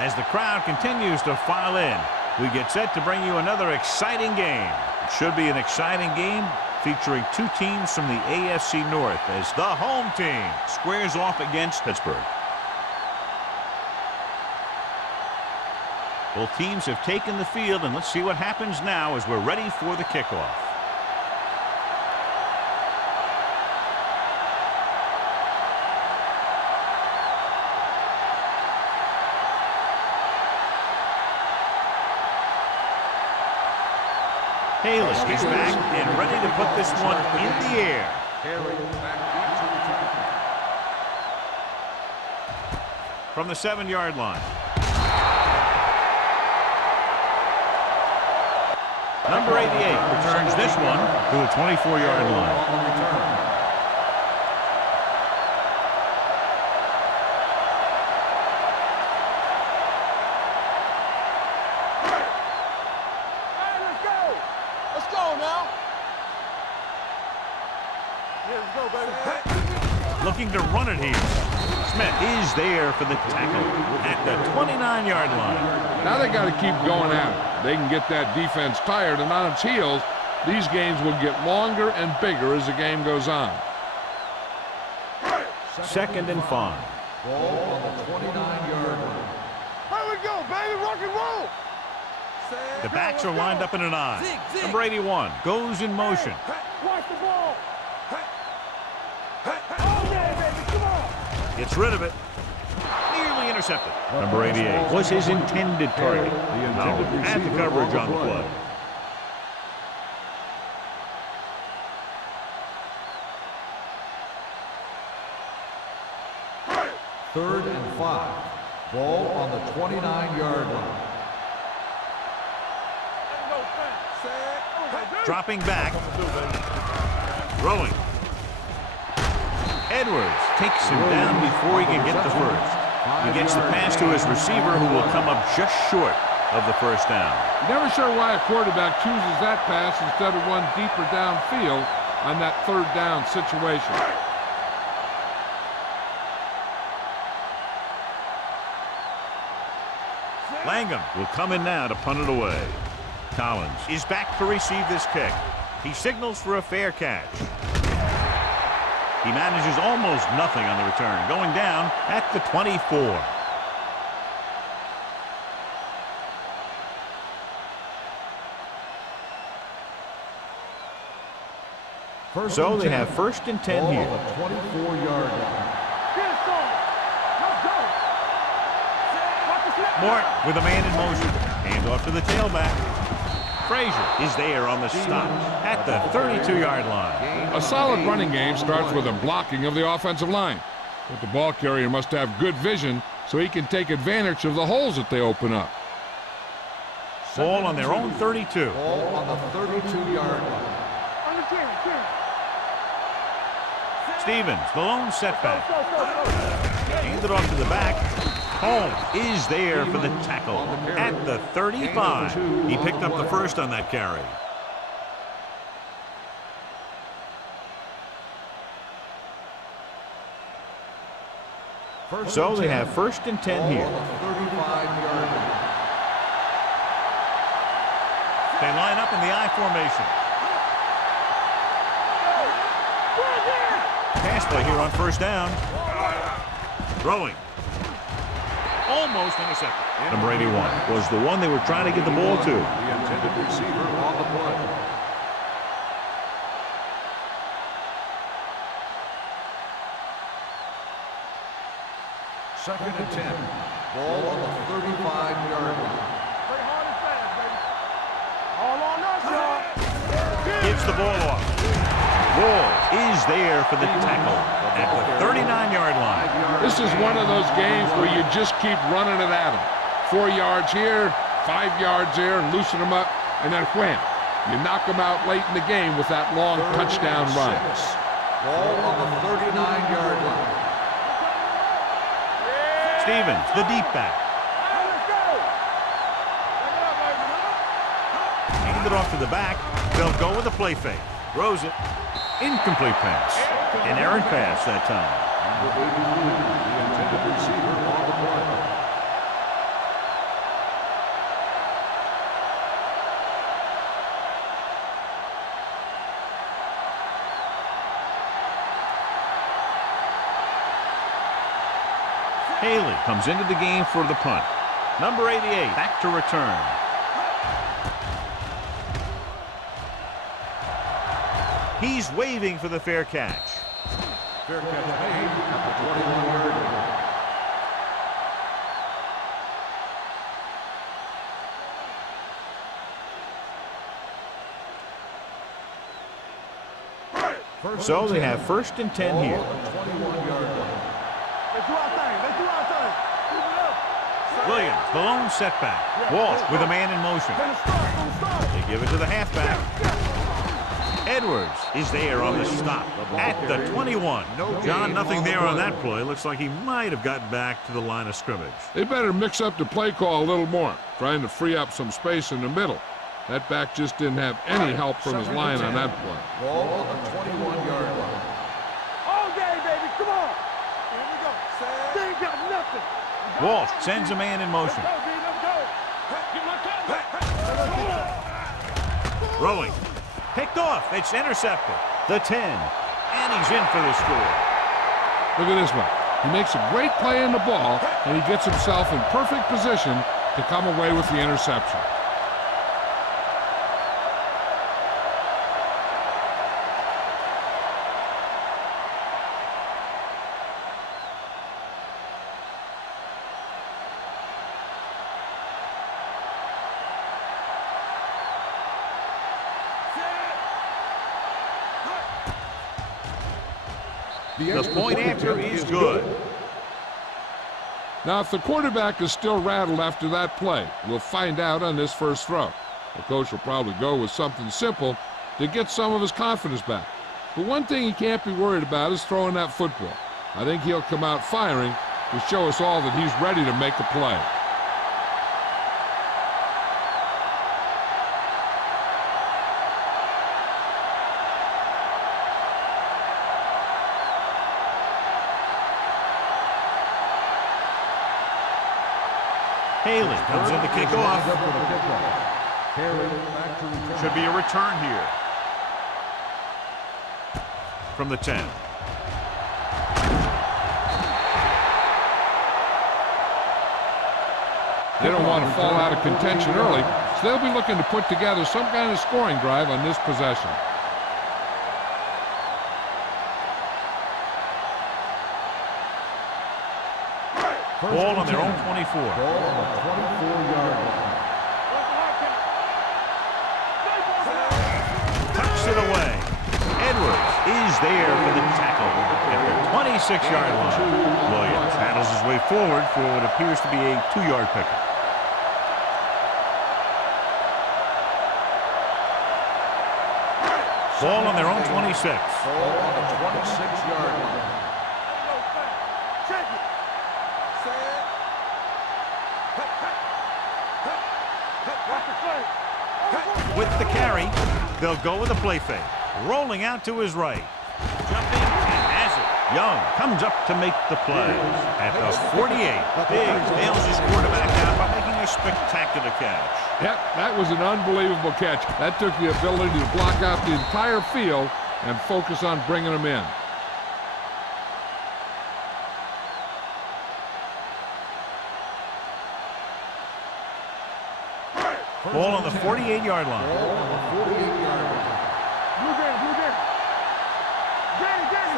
As the crowd continues to file in, we get set to bring you another exciting game. It should be an exciting game featuring two teams from the AFC North as the home team squares off against Pittsburgh. Both teams have taken the field, and let's see what happens now as we're ready for the kickoff. Haley is back and ready to put this one in the air. From the 7-yard line. Number 88 returns this one to the 24-yard line. Looking to run it here. Smith is there for the tackle at the 29-yard line. Now they got to keep going at it. They can get that defense tired and on its heels. These games will get longer and bigger as the game goes on. 2nd and 5. Ball on the 29-yard line. Here we go, baby, rock and roll. The backs are lined up in an I. Number 81 goes in motion. Watch the ball. Gets rid of it. Nearly intercepted. Number 88 was his intended target. Had the coverage on the play. Third and 5. Ball on the 29-yard line. Dropping back. Throwing. Edwards takes him down before he can get the first. He gets the pass to his receiver, who will come up just short of the first down. Never sure why a quarterback chooses that pass instead of one deeper downfield on that 3rd down situation. Langham will come in now to punt it away. Collins is back to receive this kick. He signals for a fair catch. He manages almost nothing on the return, going down at the 24. So they have 1st and 10 here. 24-yard line. Mort with a man in motion. Hand off to the tailback. Frazier is there on the stop at the 32-yard line. A solid running game starts with a blocking of the offensive line. But the ball carrier must have good vision so he can take advantage of the holes that they open up. Ball on their own 32. Ball on the 32-yard line. Stevens, the lone setback. Handed off to the back. Holmes is there for the tackle at the 35. He picked up the first on that carry. So they have 1st and 10 here. They line up in the I formation. Pass play here on 1st down. Throwing. Almost intercepted. Number 81 was the one they were trying to get the ball to. The intended receiver on the play. Second and 10. Ball on the 35-yard line. Gives the ball off. Wall is there for the tackle at the 39-yard line. This is one of those games where you just keep running it at them. 4 yards here, 5 yards there, and loosen them up, and then wham. You knock them out late in the game with that long touchdown run. Ball on the 39-yard line. Stevens, the deep back. Handed off to the back. They'll go with a play fake. Throws it. Incomplete pass. An errant pass that time. The intended receiver on the play. Haley comes into the game for the punt. Number 88 back to return. He's waving for the fair catch. Fair catch made at the 21-yard line. So they have 1st and 10 here. Williams, the lone setback. Walsh with a man in motion. They give it to the halfback. Edwards is there on the stop at the 21. John, nothing there on that play. Looks like he might have gotten back to the line of scrimmage. They better mix up the play call a little more, trying to free up some space in the middle. That back just didn't have any help from his line on that play. Ball on the 21-yard line. All game, baby. Come on. Here we go. They ain't got nothing. Walsh sends a man in motion. Throwing. Picked off. It's intercepted. The 10. And he's in for the score. Look at this one. He makes a great play in the ball, and he gets himself in perfect position to come away with the interception. The point after is good. Now, if the quarterback is still rattled after that play, we'll find out on this first throw. The coach will probably go with something simple to get some of his confidence back. But one thing he can't be worried about is throwing that football. I think he'll come out firing to show us all that he's ready to make a play. Haley comes in to kick off. Should be a return here. From the 10. They don't want to fall out of contention early, so they'll be looking to put together some kind of scoring drive on this possession. Ball on their own 24. Ball on the 24-yard line. Tucks it away. Edwards is there for the tackle at the 26-yard line. Williams handles his way forward for what appears to be a 2-yard pickup. Ball on their own 26. Ball on the 26-yard line. With the carry, they'll go with a play fake. Rolling out to his right. Jumping and has it. Young comes up to make the play. At the 48, Biggs nails his quarterback out by making a spectacular catch. Yep, that was an unbelievable catch. That took the ability to block out the entire field and focus on bringing them in. Ball on the 48-yard line. Ball on the 48-yard line.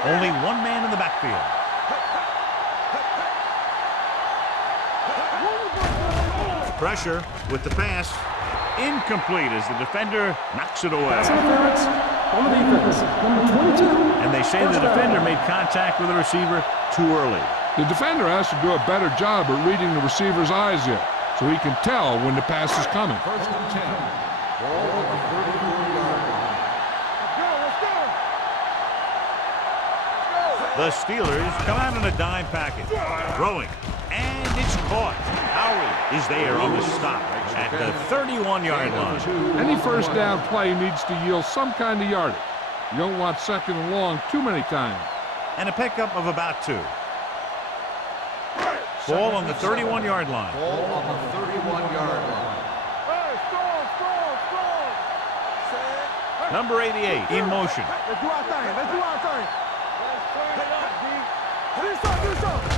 Only one man in the backfield. Pressure with the pass. Incomplete as the defender knocks it away. Pass interference on the defense. Number 22. And they say the defender made contact with the receiver too early. The defender has to do a better job at reading the receiver's eyes here, so he can tell when the pass is coming. 1st and 10. Ball on the 34-yard line. The Steelers come out in a dime package. Throwing. And it's caught. Howie is there on the stop at the 31-yard line. Any first down play needs to yield some kind of yardage. You don't want second and long too many times. And a pickup of about 2. Ball on the 31-yard line. Ball on the 31-yard line. Number 88 in motion. Let's do our thing. Let's do our thing.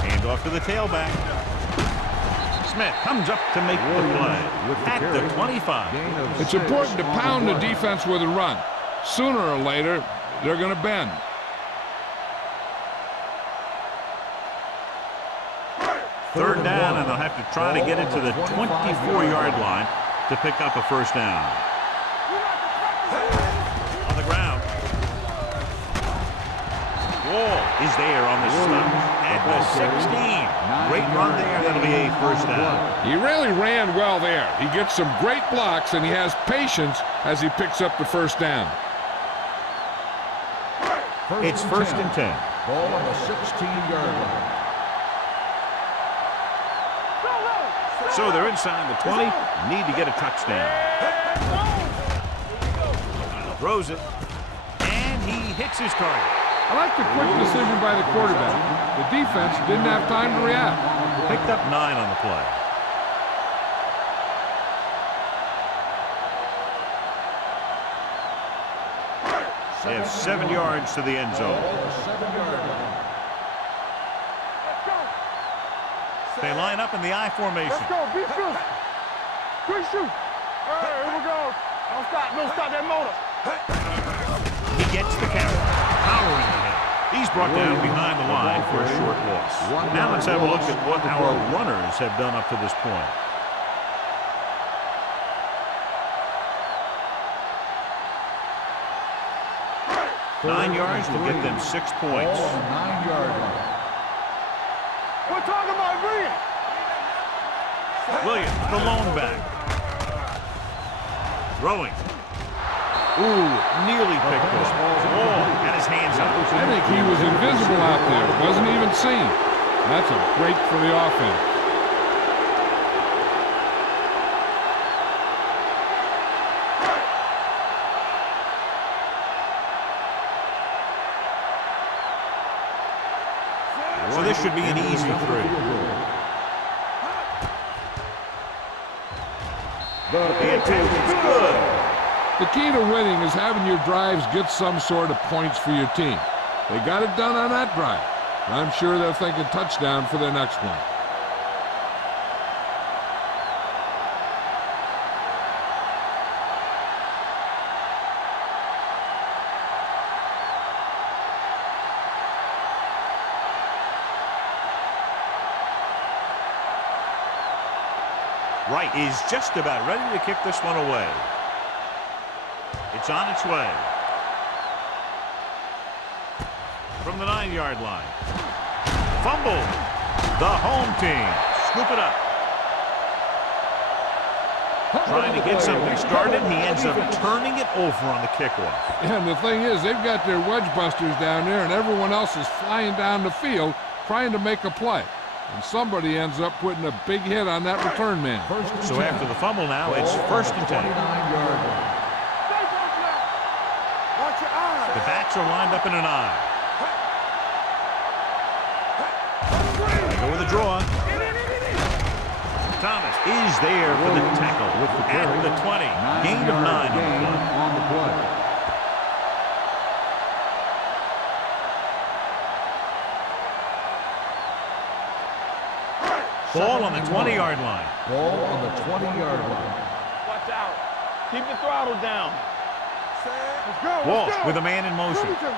And Handoff to the tailback. Smith comes up to make the play at the 25. It's important to pound the defense with a run. Sooner or later, they're going to bend. Third down, and they'll have to try to get it to the 24-yard line to pick up a first down. On the ground. Wall is there on the stop at the 16. Great run there. That'll be a first down. He really ran well there. He gets some great blocks, and he has patience as he picks up the first down. It's first and 10. Ball on the 16-yard line. So they're inside the 20. Need to get a touchdown. Throws it. And he hits his target. I like the quick decision by the quarterback. The defense didn't have time to react. Picked up 9 on the play. They have 7 yards to the end zone. They line up in the I formation. Let's go, beat shoot. Quick shoot. All right, here we go. Don't stop that motor. He gets the count. Powering ahead. He's brought down behind the line for a short loss. Now let's have a look at what our runners have done up to this point. Nine yards will get them 6 points. 9-yard line. We're talking about bringing. Williams, the lone back. Throwing. Ooh, nearly picked this. Ball had his hands up. I think he was invisible out there. Wasn't even seen. That's a break for the offense. So this should be an easy 3. The attempt is good. The key to winning is having your drives get some sort of points for your team. They got it done on that drive. I'm sure they're thinking touchdown for their next one. Wright is just about ready to kick this one away. It's on its way. From the 9-yard line. Fumble. The home team scoop it up. Trying to get something started. He ends up turning it over on the kickoff. And the thing is, they've got their wedge busters down there, and everyone else is flying down the field trying to make a play. And somebody ends up putting a big hit on that return man. So after the fumble now, it's first and 10. 29-yard line. Watch your eyes. The backs are lined up in an I. They go with a draw. Thomas is there for the tackle at the 20. Gain of 9 on the play. Ball on the 20-yard line. Ball on the 20-yard line. Watch out. Keep the throttle down. Let's go. Walsh with a man in motion. Run. Let's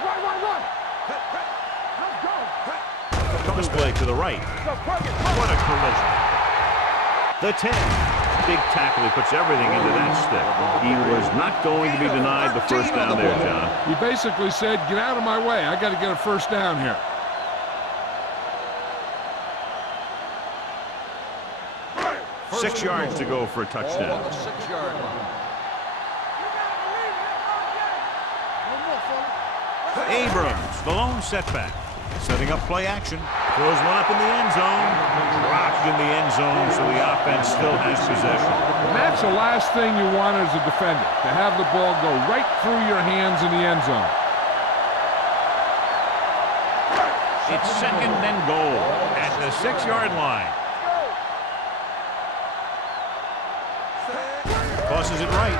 go. Display to the right. What a collision. The 10. Big tackle. He puts everything into that stick. He was not going to be denied the first down there, John. He basically said, get out of my way. I got to get a first down here. Six yards to go for a touchdown. Ball on the 6-yard line. Abrams, the lone setback. Setting up play action. Throws one up in the end zone. Dropped in the end zone, so the offense still has possession. And that's the last thing you want as a defender, to have the ball go right through your hands in the end zone. It's second and goal at the 6-yard line. Tosses it right.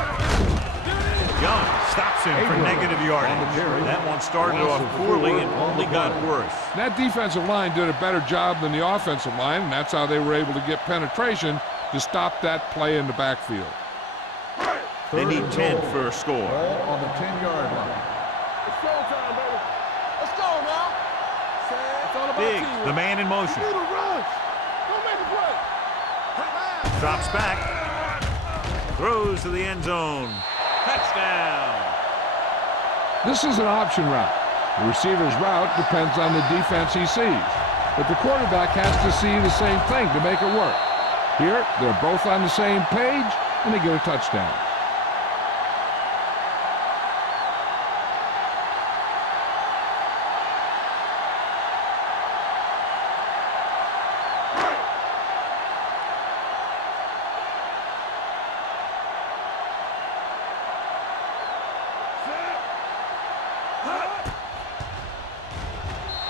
Young stops him for negative yardage. That one started off poorly and only got worse. That defensive line did a better job than the offensive line, and that's how they were able to get penetration to stop that play in the backfield. They need 10 for a score. Ball on the 10-yard line. It's showtime, baby. Let's go now. It's all about Diggs, teamwork. the man in motion. You need to rush. Don't make a play. Drops back. Throws to the end zone. Touchdown. This is an option route. The receiver's route depends on the defense he sees, but the quarterback has to see the same thing to make it work. Here, they're both on the same page, and they get a touchdown.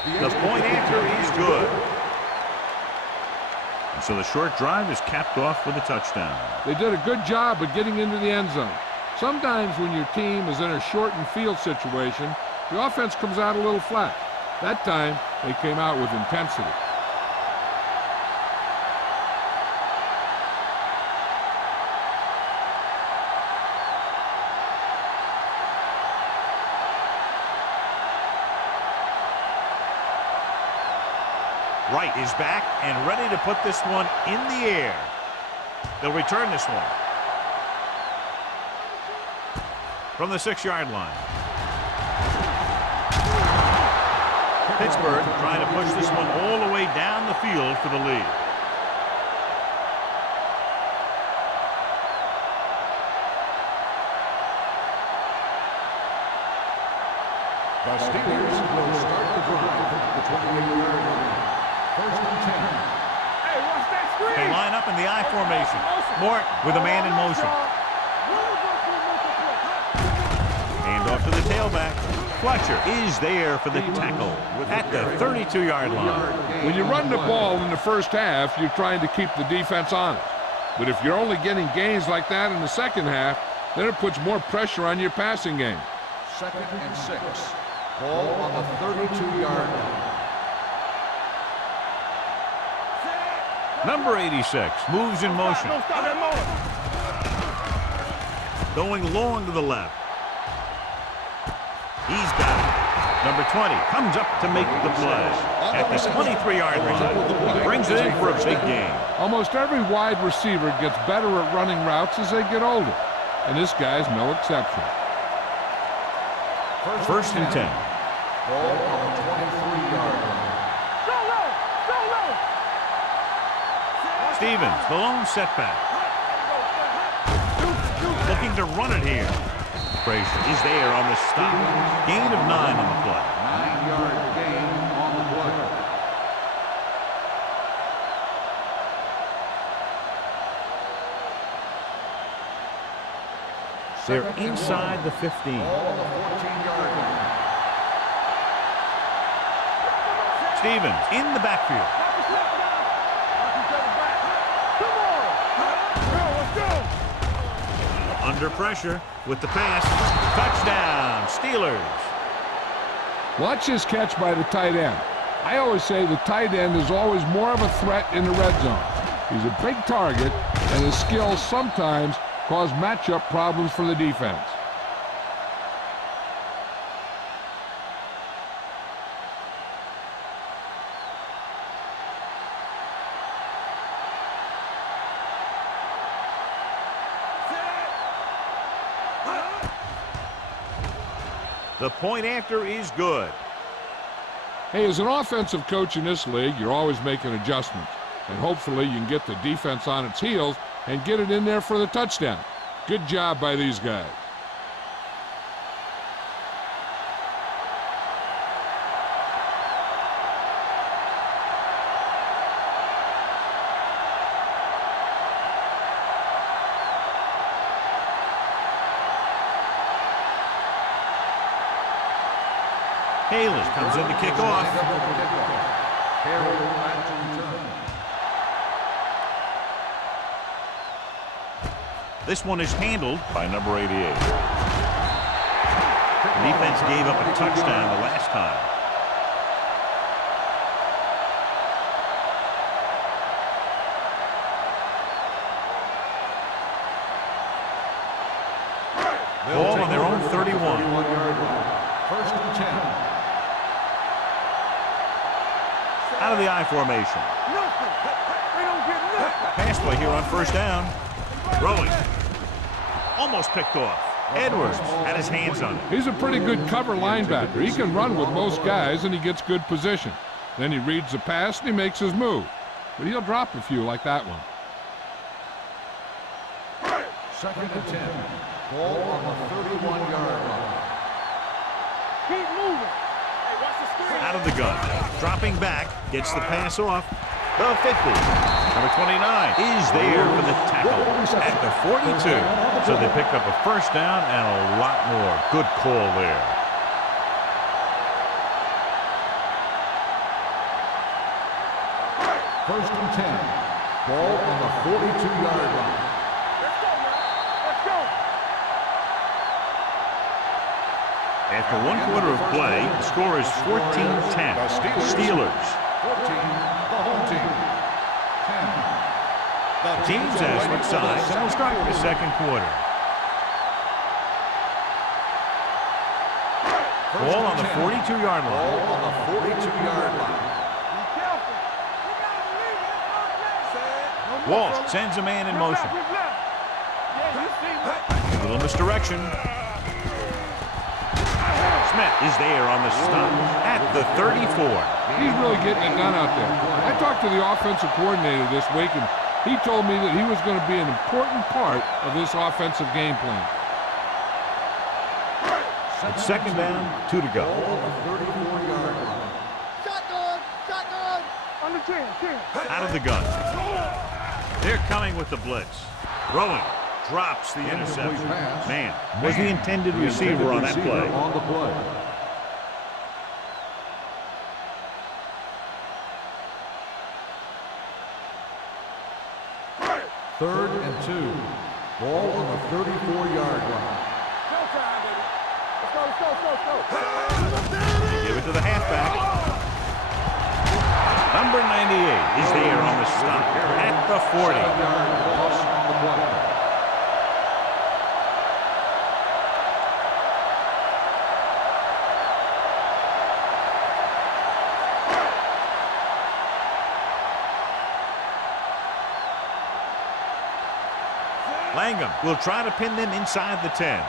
The point after is good. And so the short drive is capped off with a touchdown. They did a good job of getting into the end zone. Sometimes when your team is in a shortened field situation, the offense comes out a little flat. That time, they came out with intensity. Wright is back and ready to put this one in the air. They'll return this one from the 6-yard line. Pittsburgh trying to push this one all the way down the field for the lead. The Steelers will start the drive at the 28-yard line. First and 10. Hey, watch that screen. They line up in the I formation. Mort with a man in motion. Hand off to the tailback. Fletcher is there for the tackle at the 32-yard line. When you run the ball in the first half, you're trying to keep the defense honest. But if you're only getting gains like that in the second half, then it puts more pressure on your passing game. Second and 6. Ball on the 32-yard line. Number 86 moves in motion. Don't stop that motor. Going long to the left. He's got it. Number 20 comes up to make the play at the 23-yard line. He brings it in for a big gain. Almost every wide receiver gets better at running routes as they get older, and this guy's no exception. First and 10. Ball on the 23-yard line. Go low. Go low. Stevens, the lone setback. Looking to run it here. Frazier is there on the stop. Gain of 9 on the play. 9-yard gain on the play. They're inside the 15. Ball on the 14-yard line. Stevens in the backfield. Under pressure with the pass. Touchdown, Steelers. Watch this catch by the tight end. I always say the tight end is always more of a threat in the red zone. He's a big target, and his skills sometimes cause matchup problems for the defense. The point after is good. Hey, as an offensive coach in this league, you're always making adjustments. And hopefully you can get the defense on its heels and get it in there for the touchdown. Good job by these guys. Kalish comes in to kick off. This one is handled by number 88. The defense gave up a touchdown the last time. Ball on their own 31. 31-yard line. First and 10. Out of the I formation. Pass play here on first down. Throwing. Almost picked off. Edwards had his hands on it. He's a pretty good cover linebacker. He can run with most guys, and he gets good position. Then he reads the pass, and he makes his move. But he'll drop a few like that one. Second and 10. Ball on the 31-yard line. Keep moving. Hey, watch the screen. Out of the gun. Dropping back. Gets the pass off. The 50. Number 29 is there for the tackle at the 42. So they pick up a first down and a lot more. Good call there. First and 10. Ball on the 42-yard line. Let's go, man. Let's go. After one quarter of play, the score is 14-10. Steelers. 14, the home team. 10. The teams have switched sides and will start the second quarter. Ball on the 42-yard line. Ball on the 42-yard line. Be careful. You gotta believe it. Walsh sends a man in motion. Yeah, you see what? A little misdirection. Smith is there on the stop at the 34. He's really getting it done out there. I talked to the offensive coordinator this week, and he told me that he was going to be an important part of this offensive game plan. It's second down, 2 to go. Ball on the 34-yard line. Shotgun. Shotgun. Under 10. Out of the gun. They're coming with the blitz. Throwing. Drops the interception. Man, was the intended receiver on that play. On the play. Third and 2. Ball on the 34-yard line. Showtime, baby. Let's go. Give it to the halfback. Number 98 is there on the stop at the 40. 7-yard loss on the play. Langham will try to pin them inside the 10.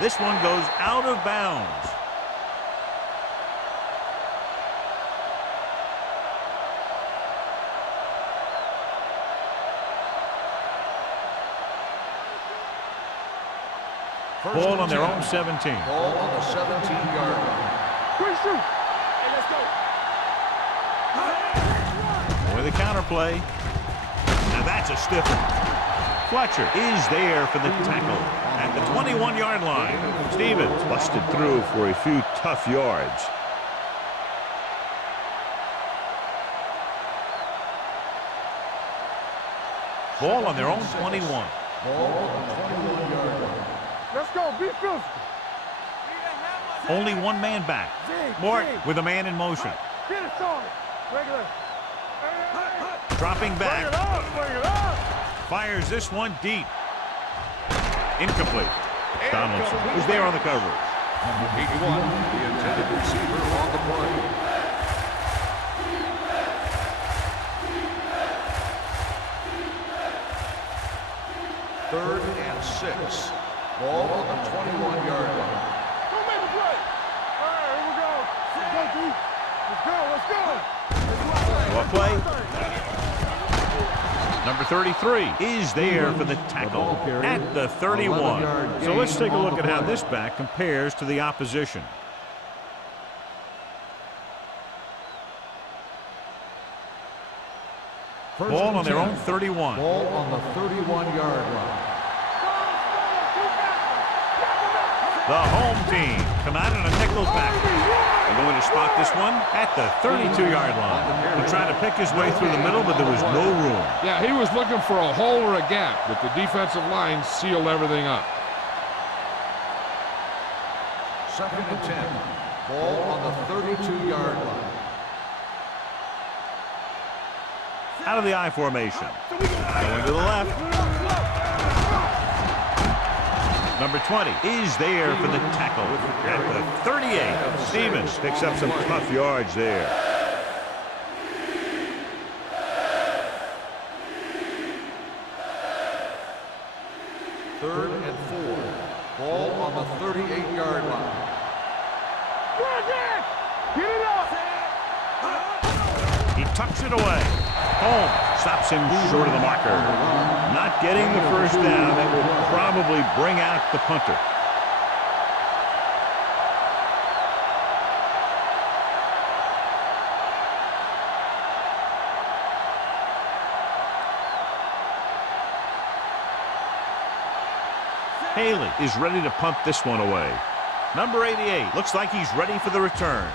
This one goes out of bounds. Ball on their own 17. Ball on the 17-yard line. Quick shoot. Hey, let's go. With the counter play. Now that's a stiff one. Fletcher is there for the tackle at the 21-yard line. Stevens busted through for a few tough yards. Ball on their own 21. Ball on the 21-yard line. Let's go. Be physical. Only one man back. Mort with a man in motion. Get it started. Regular. Dropping back. Bring it up. Fires this one deep. Incomplete. Donaldson is there on the coverage. Number 81, the intended receiver on the play. Third and 6. Ball on the 21-yard line. Go make the play. All right, here we go. Let's go, D. Let's go. What play? Number 33 is there for the tackle at the 31. So let's take a look at how this back compares to the opposition. Ball on their own 31. Ball on the 31-yard line. The home team come out in a nickel package. They're going to spot this one at the 32-yard line. He tried to pick his way through the middle, but there was no room. Yeah, he was looking for a hole or a gap, but the defensive line sealed everything up. 2nd and 10. Ball on the 32-yard line. Out of the I formation. Going to the left. Number 20 is there for the tackle at the 38. Stevens picks up some tough yards there. Third and 4. Ball on the 38-yard line. Get it up! He tucks it away. Holmes stops him short of the marker. Not getting the first down. That will probably bring out the punter. Haley is ready to punt this one away. Number 88 looks like he's ready for the return.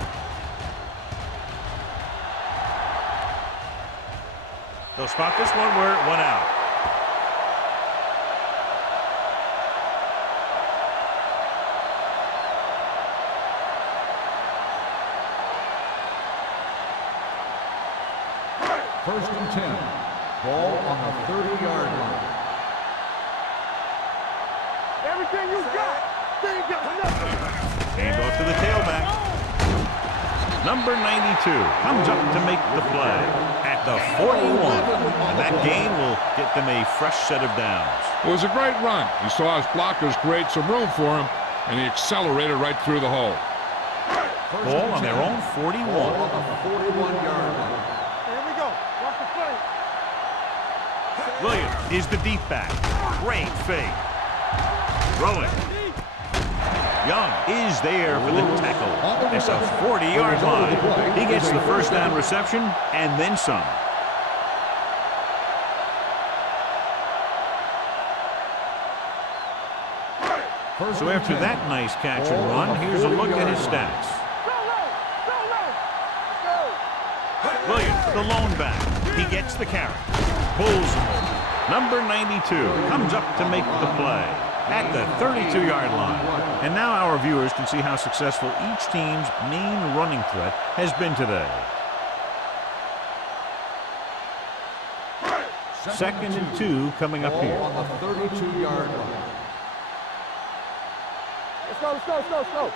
They'll spot this one where it went out. First and 10. Ball on the 30-yard line. Everything you got! They ain't got nothing! Hand off to the tailback. Number 92 comes up to make the play at the 41. And that gain will get them a fresh set of downs. It was a great run. He saw his blockers create some room for him, and he accelerated right through the hole. Ball on their own 41. Ball on the 41-yard line. Here we go. Watch the play. Williams is the deep back. Great fake. Throwing. Young is there for the tackle at the 40-yard line. He gets the first down reception and then some. So after that nice catch and run, here's a look at his stats. Williams, the lone back. He gets the carry. Pulls him over. Number 92 comes up to make the play at the 32-yard line. And now our viewers can see how successful each team's main running threat has been today. 2nd and 2 coming up here. On the 32-yard line. Let's go, let's go, let's go, let's go.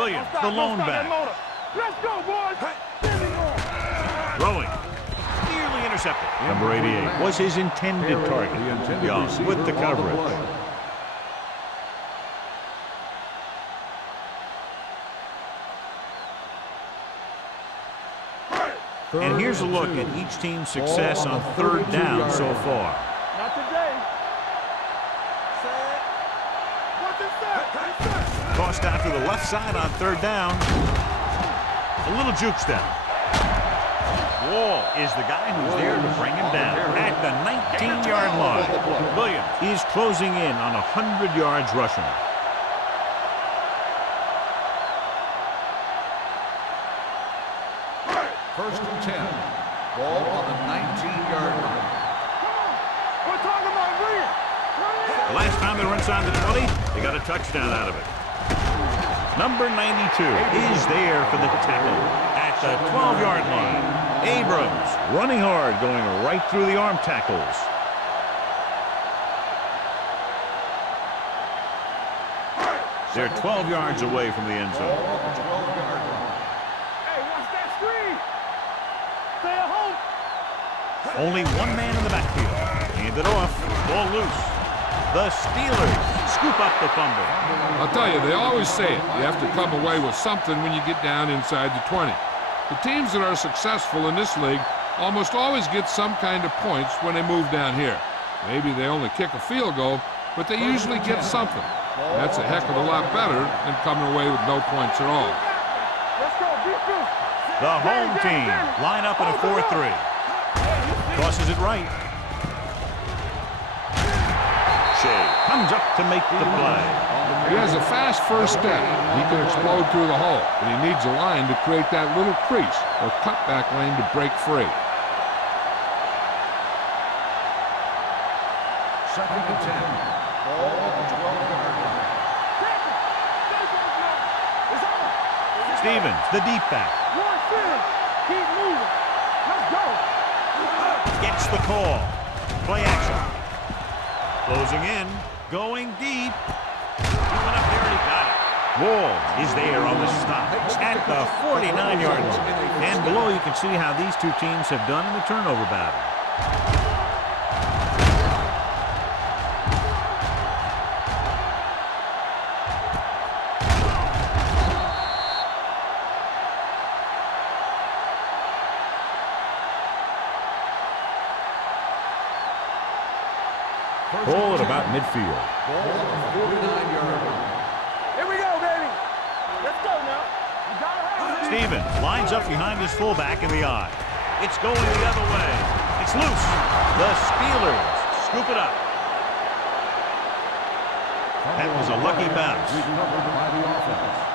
Williams, the lone back. Let's go, boys. Throwing. Nearly intercepted. Number 88 was his intended target. Young with the coverage. And here's a look at each team's success on third down so far. Not today. Tossed out to the left side on third down. A little juke step. Wall is the guy who's there to bring him down at the 19-yard line. Williams is closing in on 100 yards rushing. First and 10. Ball on the 19-yard line. We're talking about brilliant. The last time they were inside the 20, they got a touchdown out of it. Number 92 is there for the tackle at the 12-yard line. Abrams running hard, going right through the arm tackles. They're 12 yards away from the end zone. Hey, watch that screen. Stay at home. Only one man in the backfield. Hand it off. Ball loose. The Steelers scoop up the fumble. I'll tell you, they always say it. You have to come away with something when you get down inside the 20. The teams that are successful in this league almost always get some kind of points when they move down here. Maybe they only kick a field goal, but they usually get something. That's a heck of a lot better than coming away with no points at all. Let's go, defense. The home team line up in a 4-3. Tosses it right. Shea comes up to make the play He has a fast first step. He can explode through the hole, but he needs a line to create that little crease or cutback lane to break free. Second and 10. Ball at the 12-yard line. Stevens, the deep back. Keep moving. Let's go. Gets the call. Play action. Closing in. Going deep. He went up there and he got it. Wall is there on the stop at the 49-yard line. And below you can see how these two teams have done in the turnover battle. Ball at about midfield. Ball at the 49-yard line. Here we go, baby. Let's go now. You gotta have it. Stevens lines up behind his fullback in the eye. It's going the other way. It's loose. The Steelers scoop it up. That was a lucky bounce. Recovered by the offense.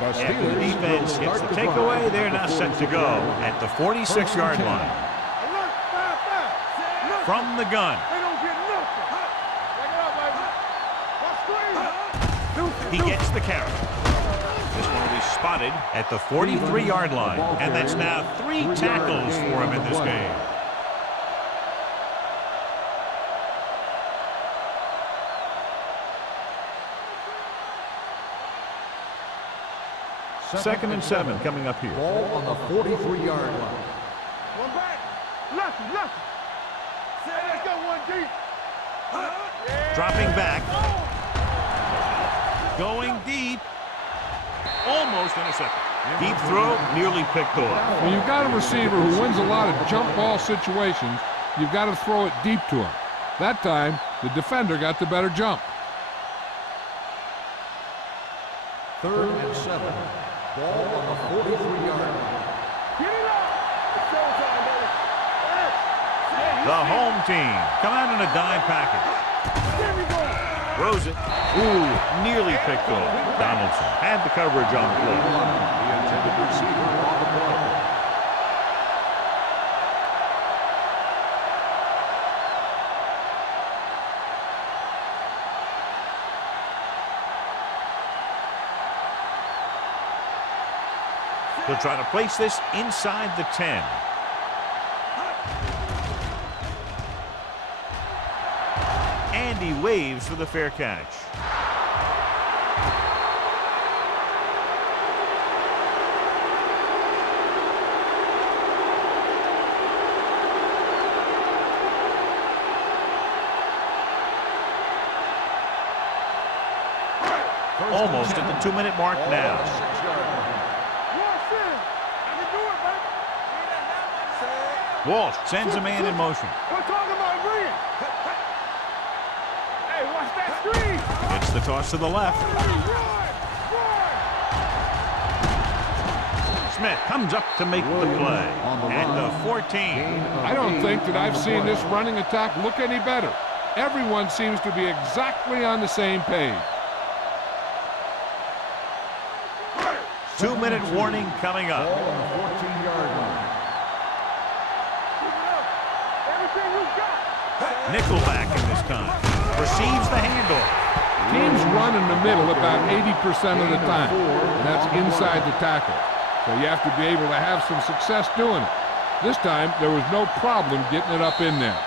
The After the Steelers defense will gets start the the takeaway, drive they're at the now set to go at the 46-yard line. Look, fast. From the gun, They don't get nothing. Check it out, baby. Let's screen. he gets the carry. This one will be spotted at the 43-yard line, and that's now 3 tackles for him in this game. Second and 7 coming up here. Ball on the 43-yard line. One back. Lefty. Hey, let's go one deep. Dropping back. Going deep. Almost intercepted. Deep throw, nearly picked off. When you've got a receiver who wins a lot of jump ball situations, you've got to throw it deep to him. That time, the defender got the better jump. Third and 7. Ball on the 43-yard line. Get it up. It's showtime, baby. The home team come out in a dime package. There we go. Throws it. Ooh, nearly picked off. Donaldson had the coverage on the play. The intended receiver on the play. He'll try to place this inside the 10. And he waves for the fair catch. Almost at the 2-minute mark now. Walsh sends a man in motion. We're talking about bringing. Hey, watch that screen. It's the toss to the left. Smith comes up to make the play. At the 14. I don't think that I've seen this running attack look any better. Everyone seems to be exactly on the same page. 2-minute warning coming up. Ball on the 14-yard line. Nickelback in this time. Receives the handoff. Teams run in the middle about 80% of the time, and that's inside the tackle. So you have to be able to have some success doing it. This time, there was no problem getting it up in there.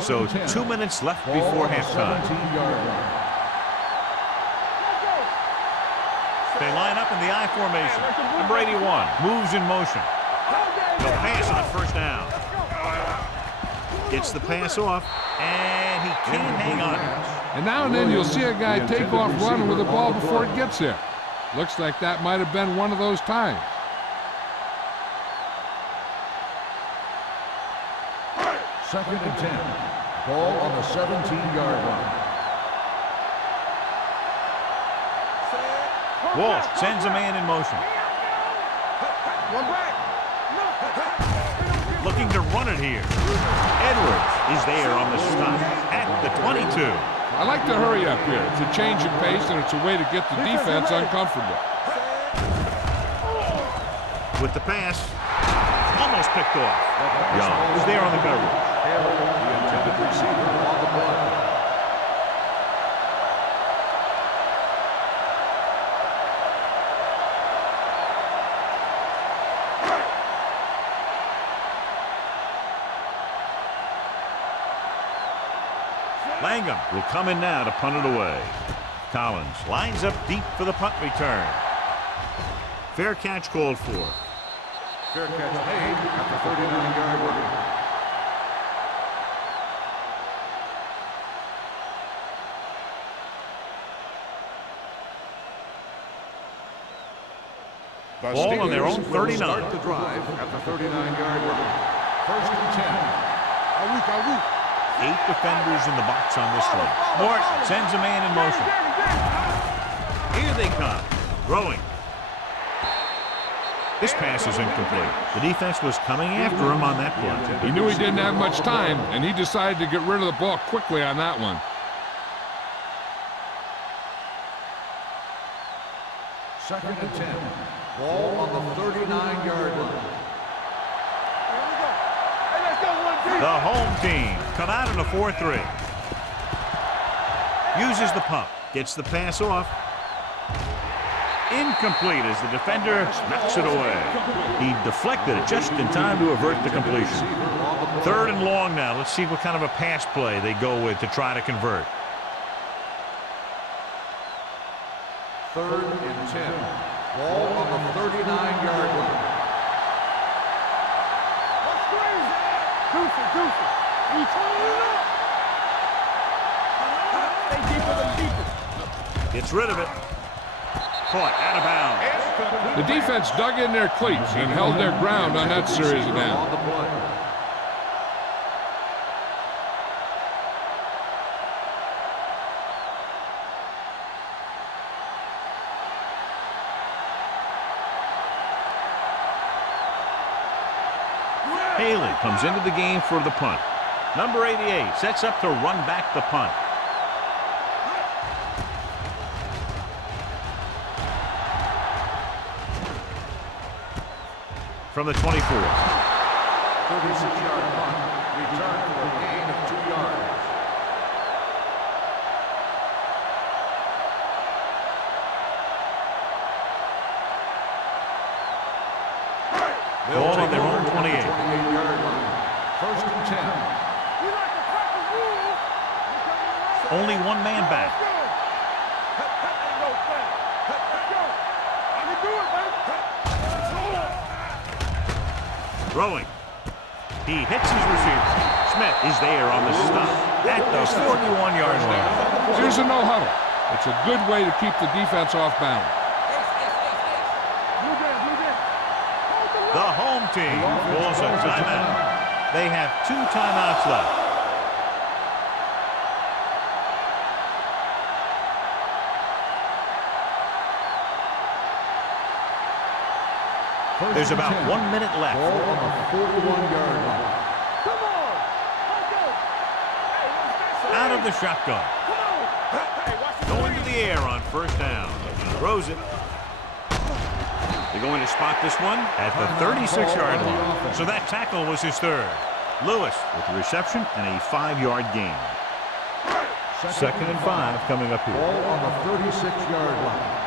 So 2 minutes left before halftime. They line up in the I formation. And Brady 1 moves in motion. He'll pass on first down. Gets the pass off, and he can't hang on. And now and then you'll see a guy take off running with the ball before it gets there. Looks like that might have been one of those times. Second and 10. Ball on the 17-yard line. Walsh sends a man in motion. Looking to run it here. Edwards is there on the stop at the 22. I like to hurry up here. It's a change of pace, and it's a way to get the defense uncomfortable. With the pass, almost picked off. Young is there on the coverage. The intended receiver on the play. Langham will come in now to punt it away. Collins lines up deep for the punt return. Fair catch called for. Fair catch made at the 39-yard line. Ball on their own 39. Start the drive at the 39-yard line. First and 10. 8 defenders in the box on this one. Morton sends a man in motion. Here they come. Throwing. This pass is incomplete. The defense was coming after him on that play. He knew he didn't have much time, and he decided to get rid of the ball quickly on that one. Second and 10. Ball on the 39-yard line. The home team come out in a 4-3. Uses the pump. Gets the pass off. Incomplete as the defender knocks it away. He deflected it just in time to avert the completion. 3rd and long now. Let's see what kind of a pass play they go with to try to convert. 3rd and 10. Ball on the 39-yard line. Gets rid of it. Caught out of bounds. The defense dug in their cleats and held their ground on that series of downs. Haley comes into the game for the punt. Number 88 sets up to run back the punt. From the 24. 36-yard punt. Return for a gain of 2 yards. Ball on their own 28. 28-yard line. First and 10. Only one man back. Throwing. He hits his receiver. Smith is there on the stop at the 41-yard line. Here's a no huddle. It's a good way to keep the defense off balance. The home team calls a timeout. They have 2 timeouts left. There's about 1 minute left. Ball on the 41-yard line. Out of the shotgun. Going to the air on first down. Throws it. They're going to spot this one at the 36-yard line. So that tackle was his 3rd. Lewis with the reception and a 5-yard gain. Second and 5 coming up here. Ball on the 36-yard line.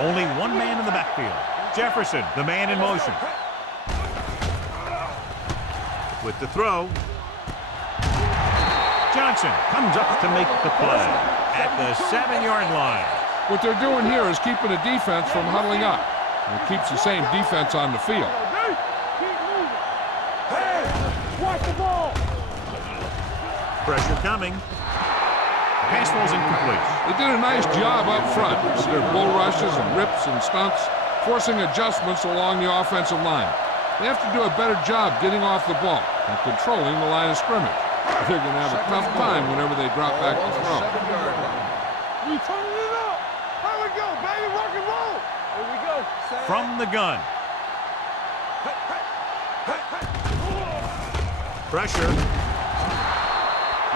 Only one man in the backfield. Jefferson, the man in motion. With the throw. Johnson comes up to make the play at the 7-yard line. What they're doing here is keeping the defense from huddling up. And it keeps the same defense on the field. Watch the ball. Pressure coming. Pass ball's incomplete. They did a nice job up front with their bull rushes and rips and stunts, forcing adjustments along the offensive line. They have to do a better job getting off the ball and controlling the line of scrimmage. They're going to have a tough time whenever they drop back to throw. We turning it up. Here we go, baby. Rock and roll. Here we go. From the gun. Pressure.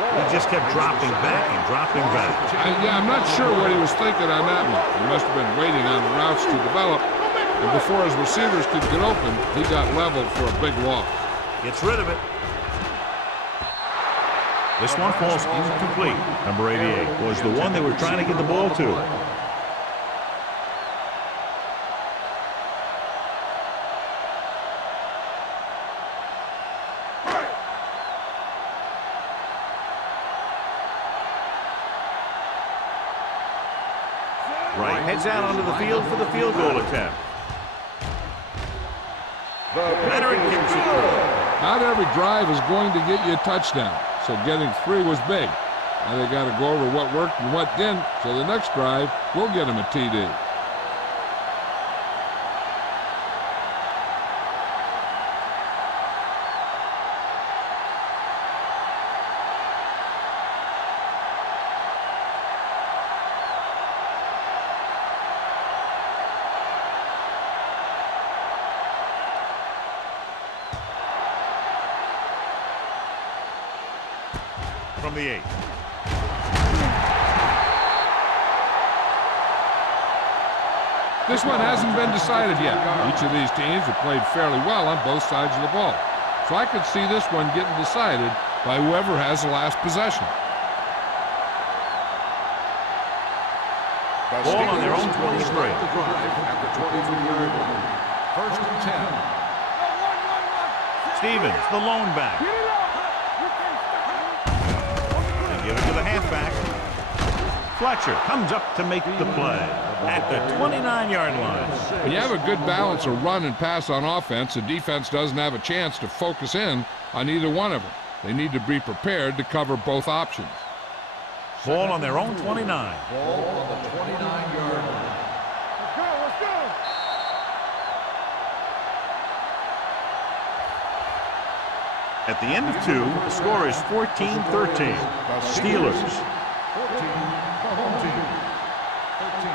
He just kept dropping back and dropping back. Yeah, I'm not sure what he was thinking on that one. He must have been waiting on the routes to develop. And before his receivers could get open, he got leveled for a big loss. Gets rid of it. This one falls incomplete. Number 88 was the one they were trying to get the ball to. Right heads out onto the field for the field goal attempt. Leonard kicks it through. Not every drive is going to get you a touchdown, so getting 3 was big. Now they got to go over what worked and what didn't, so the next drive will get him a TD. From the 8. This one hasn't been decided yet. Each of these teams have played fairly well on both sides of the ball. So I could see this one getting decided by whoever has the last possession. Ball on their own 23. At the 23-yard line. First and 10. Stevens, the lone back. They give it to the halfback. Fletcher comes up to make the play at the 29-yard line. When you have a good balance of run and pass on offense, the defense doesn't have a chance to focus in on either one of them. They need to be prepared to cover both options. Ball on their own 29. Ball on the 29-yard line. Let's go, let's go. At the end of 2, the score is 14-13. Steelers. 14, the home team. 13.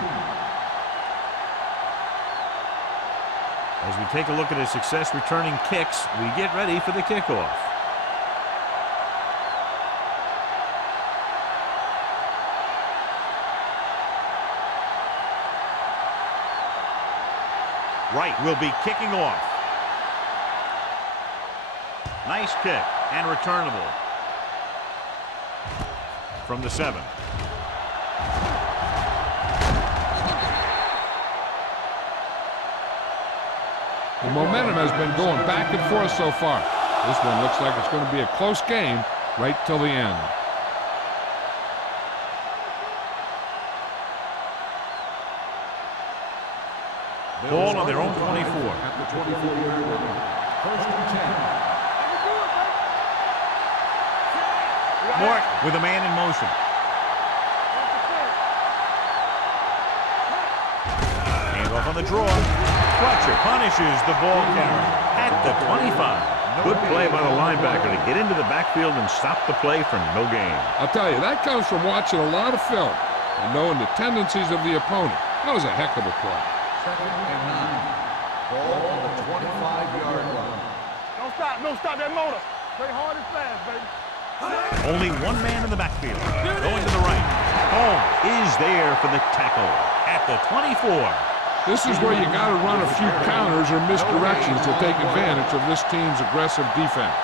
As we take a look at his success returning kicks, we get ready for the kickoff. Wright will be kicking off. Nice kick and returnable. From the 7. The momentum has been going back and forth so far. This one looks like it's going to be a close game right till the end. Ball on their own 24. At the 24-yard line. First and 10. Mort with a man in motion. Hands off on the draw. Fletcher punishes the ball carrier at the 25. Good play by the linebacker to get into the backfield and stop the play for no gain. I'll tell you, that comes from watching a lot of film and knowing the tendencies of the opponent. That was a heck of a play. Second and 9. Ball on the 25-yard line. Don't stop that motor. Play hard and fast, baby. Only one man in the backfield. Going to the right. Holmes is there for the tackle at the 24. This is where you got to run a few counters or misdirections to take advantage of this team's aggressive defense.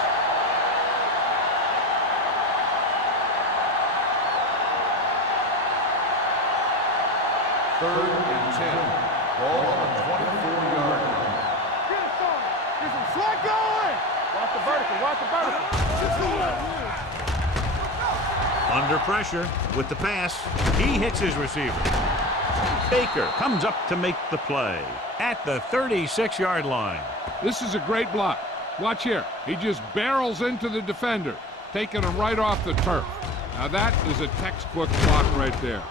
Third and 10. Ball on the 24-yard line. Get some slack going. Watch the vertical, watch the vertical. Under pressure with the pass. He hits his receiver. Baker comes up to make the play at the 36-yard line. This is a great block. Watch here. He just barrels into the defender, taking him right off the turf. Now that is a textbook block right there.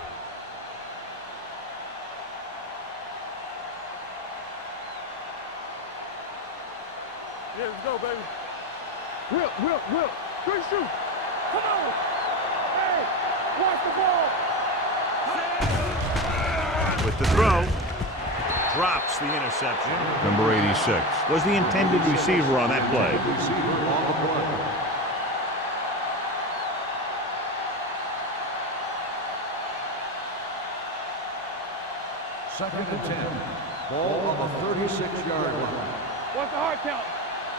Yeah, let's go, baby. Will. Good shoot. Come on. Hey, watch the ball. With the throw, drops the interception. Number 86 was the intended receiver on that play. Second and 10. Ball on the 36-yard line. What's the hard count?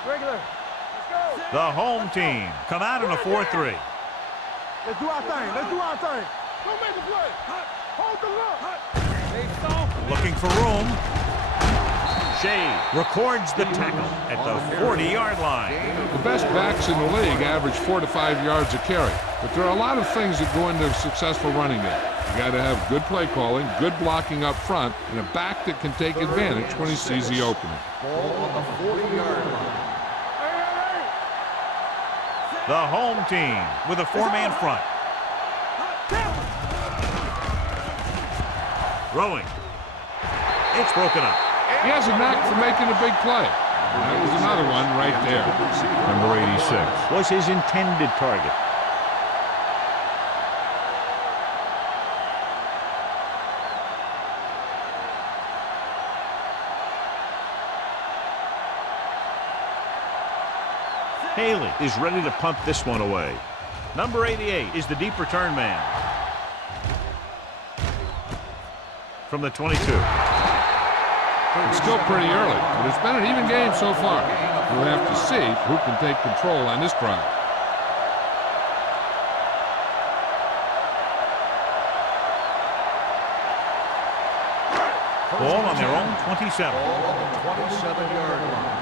Regular. Let's go. The home team come out in a 4-3. Let's do our thing. Don't make a play. Hold the look. Hey, soft. Looking for room. Shea records the tackle at the 40-yard line. The best backs in the league average 4 to 5 yards a carry. But there are a lot of things that go into a successful running game. You got to have good play calling, good blocking up front, and a back that can take advantage when he sees the opening. Ball on the 40-yard line. The home team with a 4-man front. Throwing. It's broken up. He has a knack for making a big play. That was another one right there. Number 86 was his intended target. Haley is ready to punt this one away. Number 88 is the deep return man. From the 22. It's still pretty early, but it's been an even game so far. We'll have to see who can take control on this drive. Ball on their own 27. Ball on the 27-yard line.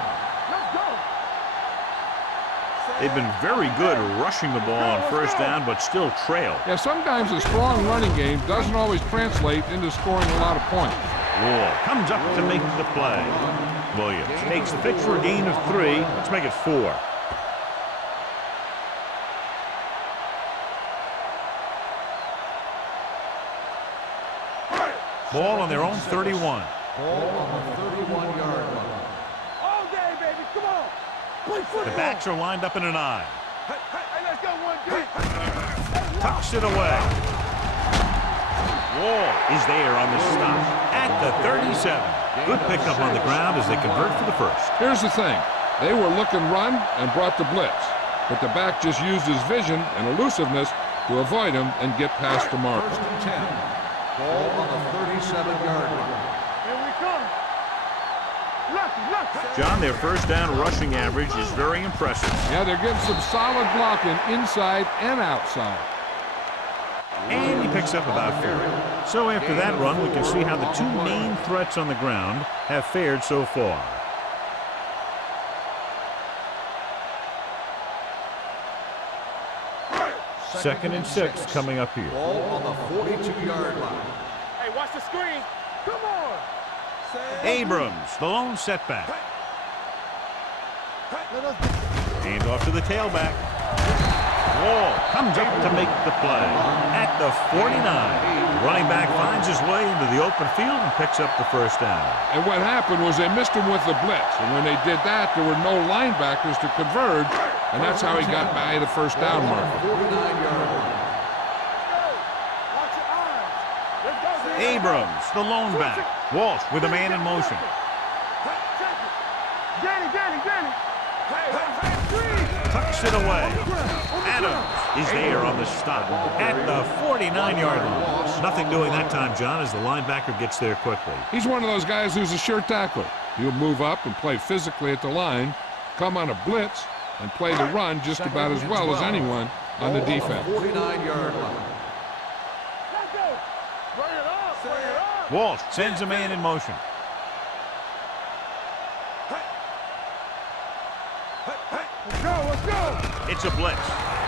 They've been very good rushing the ball on first down, but still trail. Yeah, sometimes a strong running game doesn't always translate into scoring a lot of points. Wall comes up to make the play. Williams makes the pitch for a gain of 3. Let's make it 4. Ball on their own 31. Ball on the 31-yard line. All day, baby. Come on. Play The football. backs are lined up in an I. Hey, let's go one deep. Tucks it away. Wall is there on the stop at the 37. Good pickup on the ground as they convert for the first. Here's the thing. They were looking run and brought the blitz, but the back just used his vision and elusiveness to avoid him and get past the marker. First and 10. Ball on the 37-yard line. Here we come. Lucky. John, their first down rushing average is very impressive. Yeah, they're getting some solid blocking inside and outside. And he picks up about 4. So after that run, we can see how the two main threats on the ground have fared so far. Second and 6 coming up here. Ball on the 42-yard line. Hey, watch the screen. Come on. Abrams, the lone setback. Hand off to the tailback. Wall comes up to make the play at the 49. Running back finds his way into the open field and picks up the first down. And what happened was they missed him with the blitz. And when they did that, there were no linebackers to converge. And that's how he got by the first down marker. 49-yard line. Watch your eyes. Let's go. Abrams, the lone back. Walsh with a man in motion. Danny. Tucks it away. Adams is there on the stop at the 49-yard line. Nothing doing that time, John, as the linebacker gets there quickly. He's one of those guys who's a sure tackler. He'll move up and play physically at the line, come on a blitz, and play the run just about as well as anyone on the defense. 49-yard line. Let's go. Bring it up. Walsh sends a man in motion. Let's go. It's a blitz.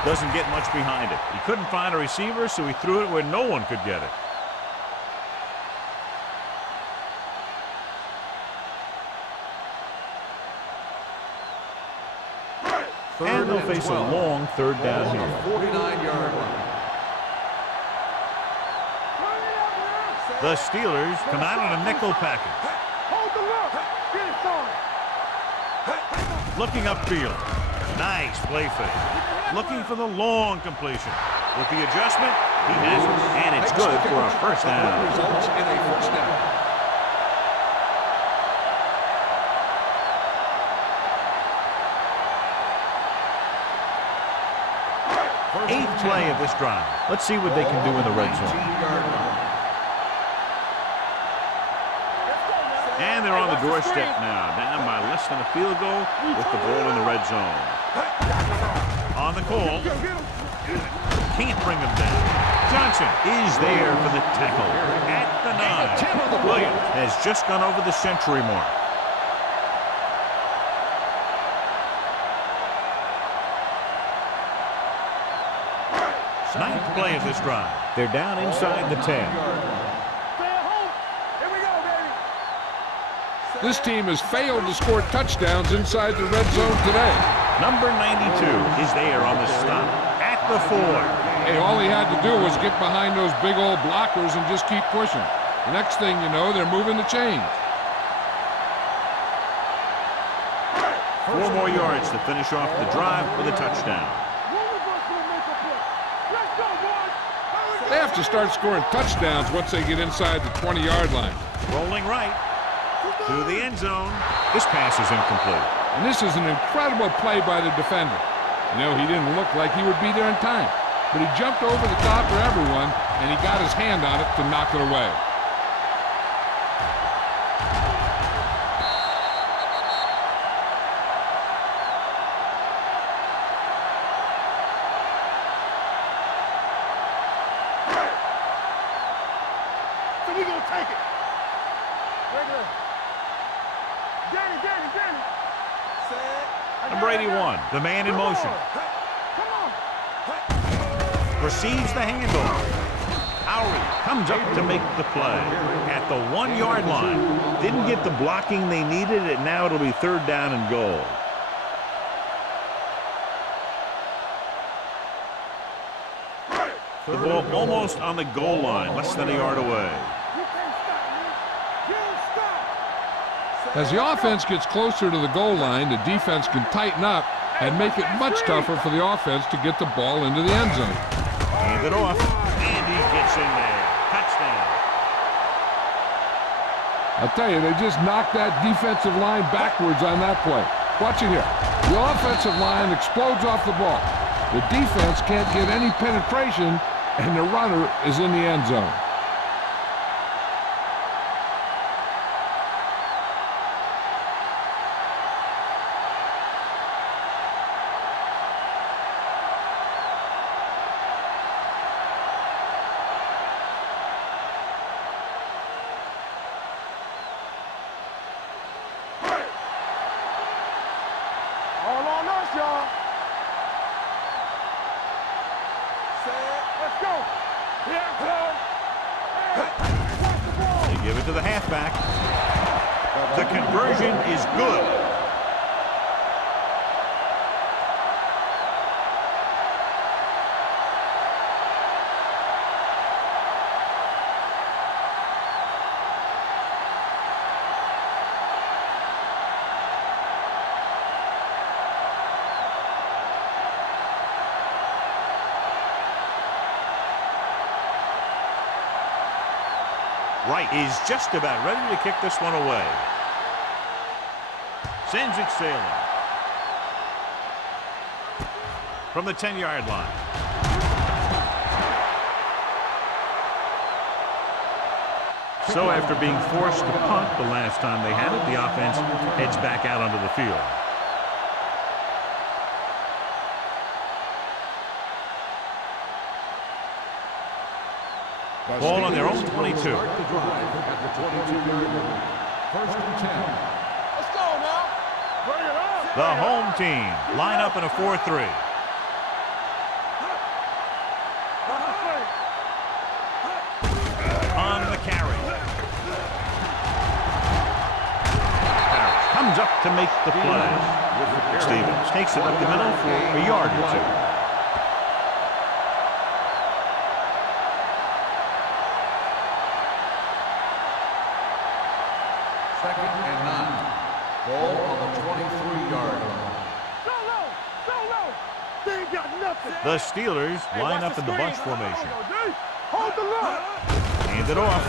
Doesn't get much behind it. He couldn't find a receiver, so he threw it where no one could get it. And they'll face a long third down here. 49-yard line. The Steelers come out in a nickel package. Hold the look. Get it, son. Looking upfield. Nice play fake. Looking for the long completion. With the adjustment, he has it. And it's good for a first down. Results in a first down. Eighth play of this drive. Let's see what they can do in the red zone. And they're on the doorstep now, down by less than a field goal with the ball in the red zone. On the call. Can't bring them down. Johnson is there for the tackle at the 9. Williams has just gone over the century mark. Ninth play of this drive. They're down inside the 10. This team has failed to score touchdowns inside the red zone today. Number 92 is there on the stop at the 4. Hey, all he had to do was get behind those big old blockers and just keep pushing. The next thing you know, they're moving the chains. 4 more yards to finish off the drive with a touchdown. They have to start scoring touchdowns once they get inside the 20-yard line. Rolling right to the end zone. This pass is incomplete. And this is an incredible play by the defender. You know, he didn't look like he would be there in time, but he jumped over the top of everyone, and he got his hand on it to knock it away. So we gonna take it. Regular. Danny. Number 81, the man in motion. Come on. Receives the handoff. Howry comes up to make the play at the 1-yard line. Didn't get the blocking they needed, and now it'll be 3rd down and goal. The ball almost on the goal line, less than a yard away. You can't stop, man. You don't stop. As the offense gets closer to the goal line, the defense can tighten up and make it much tougher for the offense to get the ball into the end zone. Hand it off, and he gets in there. Touchdown. I'll tell you, they just knocked that defensive line backwards on that play. Watch it here. The offensive line explodes off the ball. The defense can't get any penetration, and the runner is in the end zone. All on us, y'all. Let's go. Here it comes. Watch the ball. They give it to the halfback. The conversion is good. Wright is just about ready to kick this one away. Sends it sailing. From the 10-yard line. So after being forced to punt the last time they had it, the offense heads back out onto the field. Ball on their own 22. Start the drive at the 22-yard line. 1st and 10. Let's go now. Bring it up. The home team line up in a 4-3. On the carry. Comes up to make the play. Stevens takes it up the middle for a yard or 2. Second and 9. Ball on the 23-yard line. The Steelers line up in the bunch formation. Hold the line. Hand it off.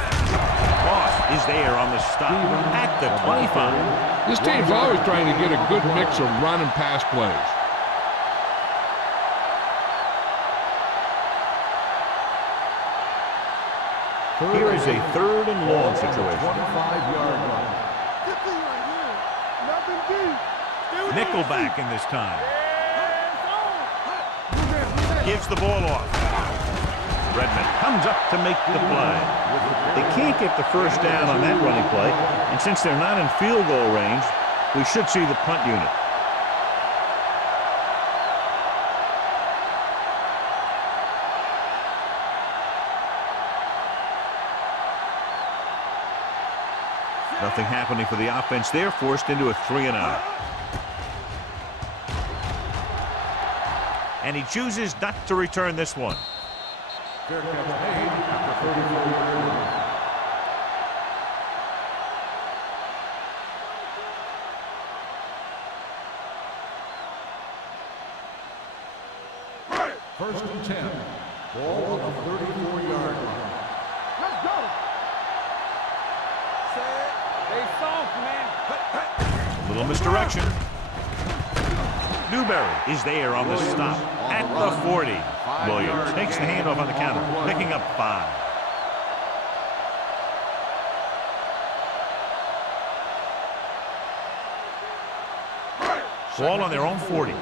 Moss is there on the stop at the 25. This team's always trying to get a good mix of run and pass plays. Here is a 3rd and long situation. 25-yard line. Nickelback in this time. Gives the ball off. Redmond comes up to make the play. They can't get the first down on that running play, and since they're not in field goal range, we should see the punt unit. Nothing happening for the offense there, forced into a 3-and-out. And he chooses not to return this one. Fair catch made at the 34-yard line. First and 10. Ball on the 34-yard line. Let's go. They soft, man. Little misdirection. Newberry is there on the stop at the 40. Williams takes the handoff on the counter, picking up 5. Ball on their own 40.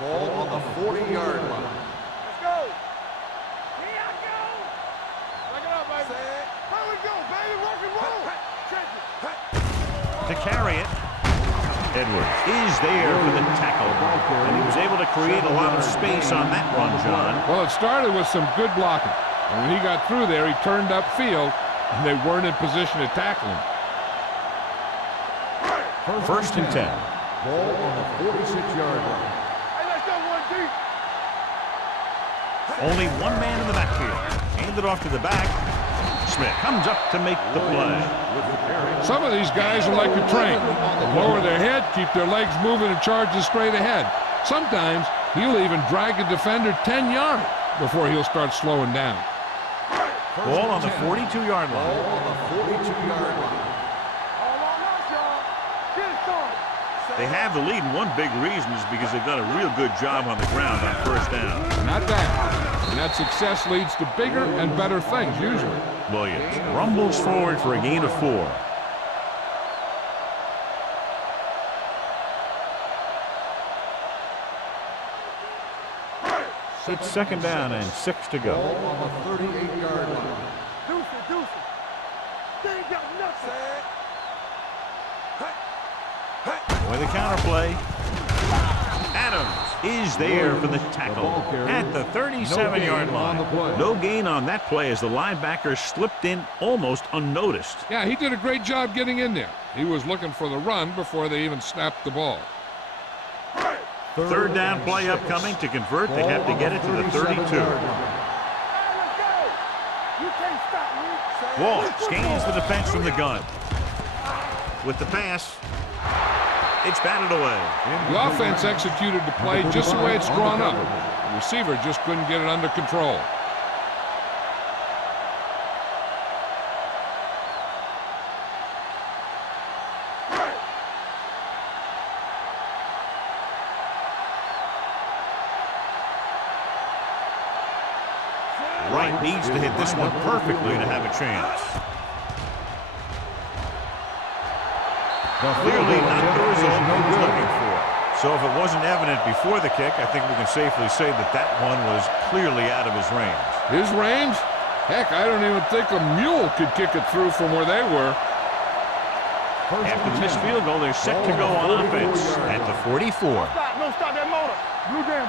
Ball on the 40-yard line. Let's go. Here I go. Back it up, baby. Here we go, baby. Rock and roll. Check it. To carry it, Edwards is there for the tackle, and he was able to create a lot of space on that run, John. Well, it started with some good blocking. And when he got through there, he turned upfield, and they weren't in position to tackle him. First and 10. Ball on the 46-yard line. Hey, let's go, 1 deep. Only one man in the backfield. Handed off to the back. Smith comes up to make the play. Some of these guys are like a train. They lower their head, keep their legs moving, and charges straight ahead. Sometimes he'll even drag a defender 10 yards before he'll start slowing down. Ball on the 42-yard line. Ball on the 42-yard line. All on us, y'all. Get it started. They have the lead, and one big reason is because they've done a real good job on the ground on first down. Not bad. And that success leads to bigger and better things, usually. Williams rumbles forward for a gain of 4. It's 2nd down and 6 to go. Ball on the 38-yard line. Deuce it. They ain't got nothing. With the counterplay, Adams is there for the tackle at the 37-yard line. No gain on that play as the linebacker slipped in almost unnoticed. Yeah, he did a great job getting in there. He was looking for the run before they even snapped the ball. 3rd down play upcoming. To convert, they have to get it to the 32. Hey, let's go. You can't stop me. Wall scans the defense from the gun. With the pass, it's batted away. The offense executed the play just the way it's drawn up. The receiver just couldn't get it under control. Wright needs to hit this one perfectly to have a chance. Clearly not the result he was looking for. So if it wasn't evident before the kick, I think we can safely say that that one was clearly out of his range. His range? Heck, I don't even think a mule could kick it through from where they were. After the missed field goal, they're set to go on offense at the 44. Stop that motor. Blue down.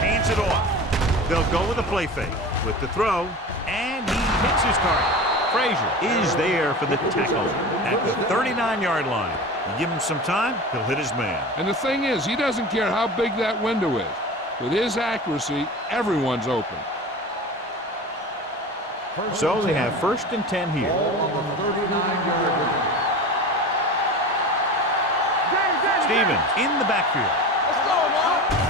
Hands it off. They'll go with a play fake with the throw, and he hits his target. Frazier is there for the tackle at the 39-yard line. You give him some time, he'll hit his man. And the thing is, he doesn't care how big that window is. With his accuracy, everyone's open. So they have 1st and 10 here. Stevens in the backfield.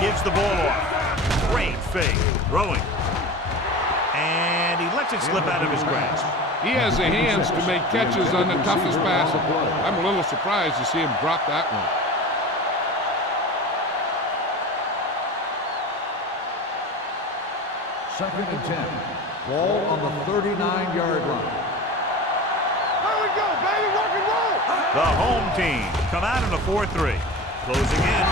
Gives the ball off. Great fake. Throwing. And he lets it slip out of his grasp. He has the hands to make catches on the toughest passes. I'm a little surprised to see him drop that one. Second and 10. Ball on the 39-yard line. There we go, baby. Rock and roll. The home team come out in a 4-3. Closing in.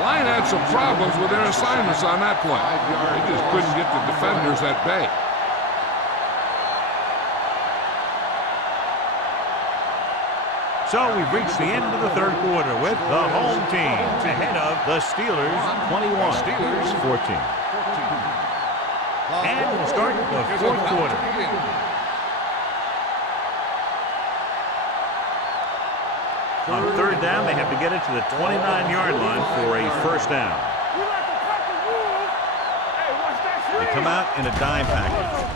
Line had some problems with their assignments on that play. They just couldn't get the defenders at bay. So we've reached the end of the third quarter with the home team ahead of the Steelers 21, Steelers 14. And we'll start the fourth quarter. On third down, they have to get it to the 29-yard line for a first down. You like to cut the rules. Hey, watch that shit. They come out in a dime package.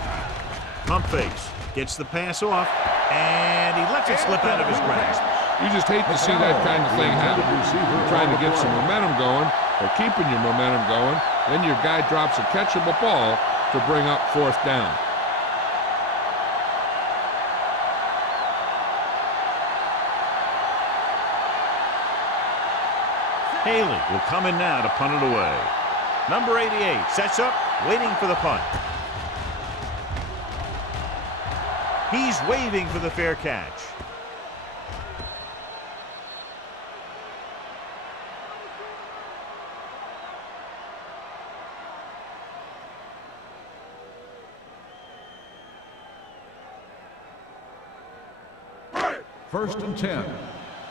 Pump fakes. Gets the pass off, and he lets it slip out of his grasp. You just hate to see that kind of thing happen. You're trying to get some momentum going, or keeping your momentum going, then your guy drops a catchable ball to bring up fourth down. Haley will come in now to punt it away. Number 88 sets up, waiting for the punt. He's waving for the fair catch. First and 10.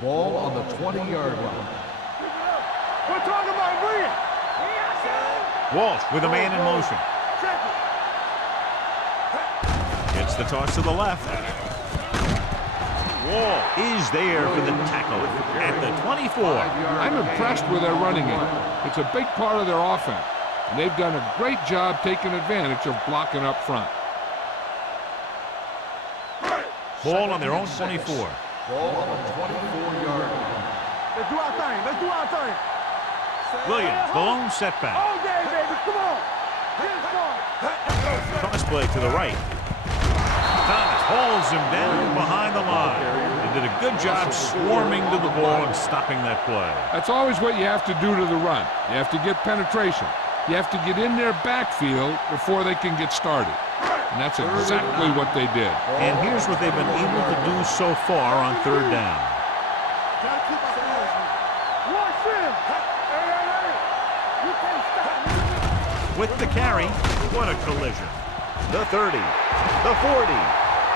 Ball on the 20-yard line. We're talking about bring it. Walsh with a man in motion. Check it. Gets the toss to the left. Wall is there for the tackle at the 24. I'm impressed with their running game. It's a big part of their offense, and they've done a great job taking advantage of blocking up front. Ball on their own 24. Ball on the 24-yard line. Let's do our thing. Let's do our thing. Williams, the lone setback. All day, baby. Come on. Get it started. Toss play to the right. Thomas hauls him down behind the line. They did a good job swarming to the ball and stopping that play. That's always what you have to do to the run. You have to get penetration. You have to get in their backfield before they can get started. And that's exactly what they did. And here's what they've been able to do so far on third down. Gotta keep our fingers. Watch him. Hey. You can't stop me. With the carry, what a collision. The 30, the 40,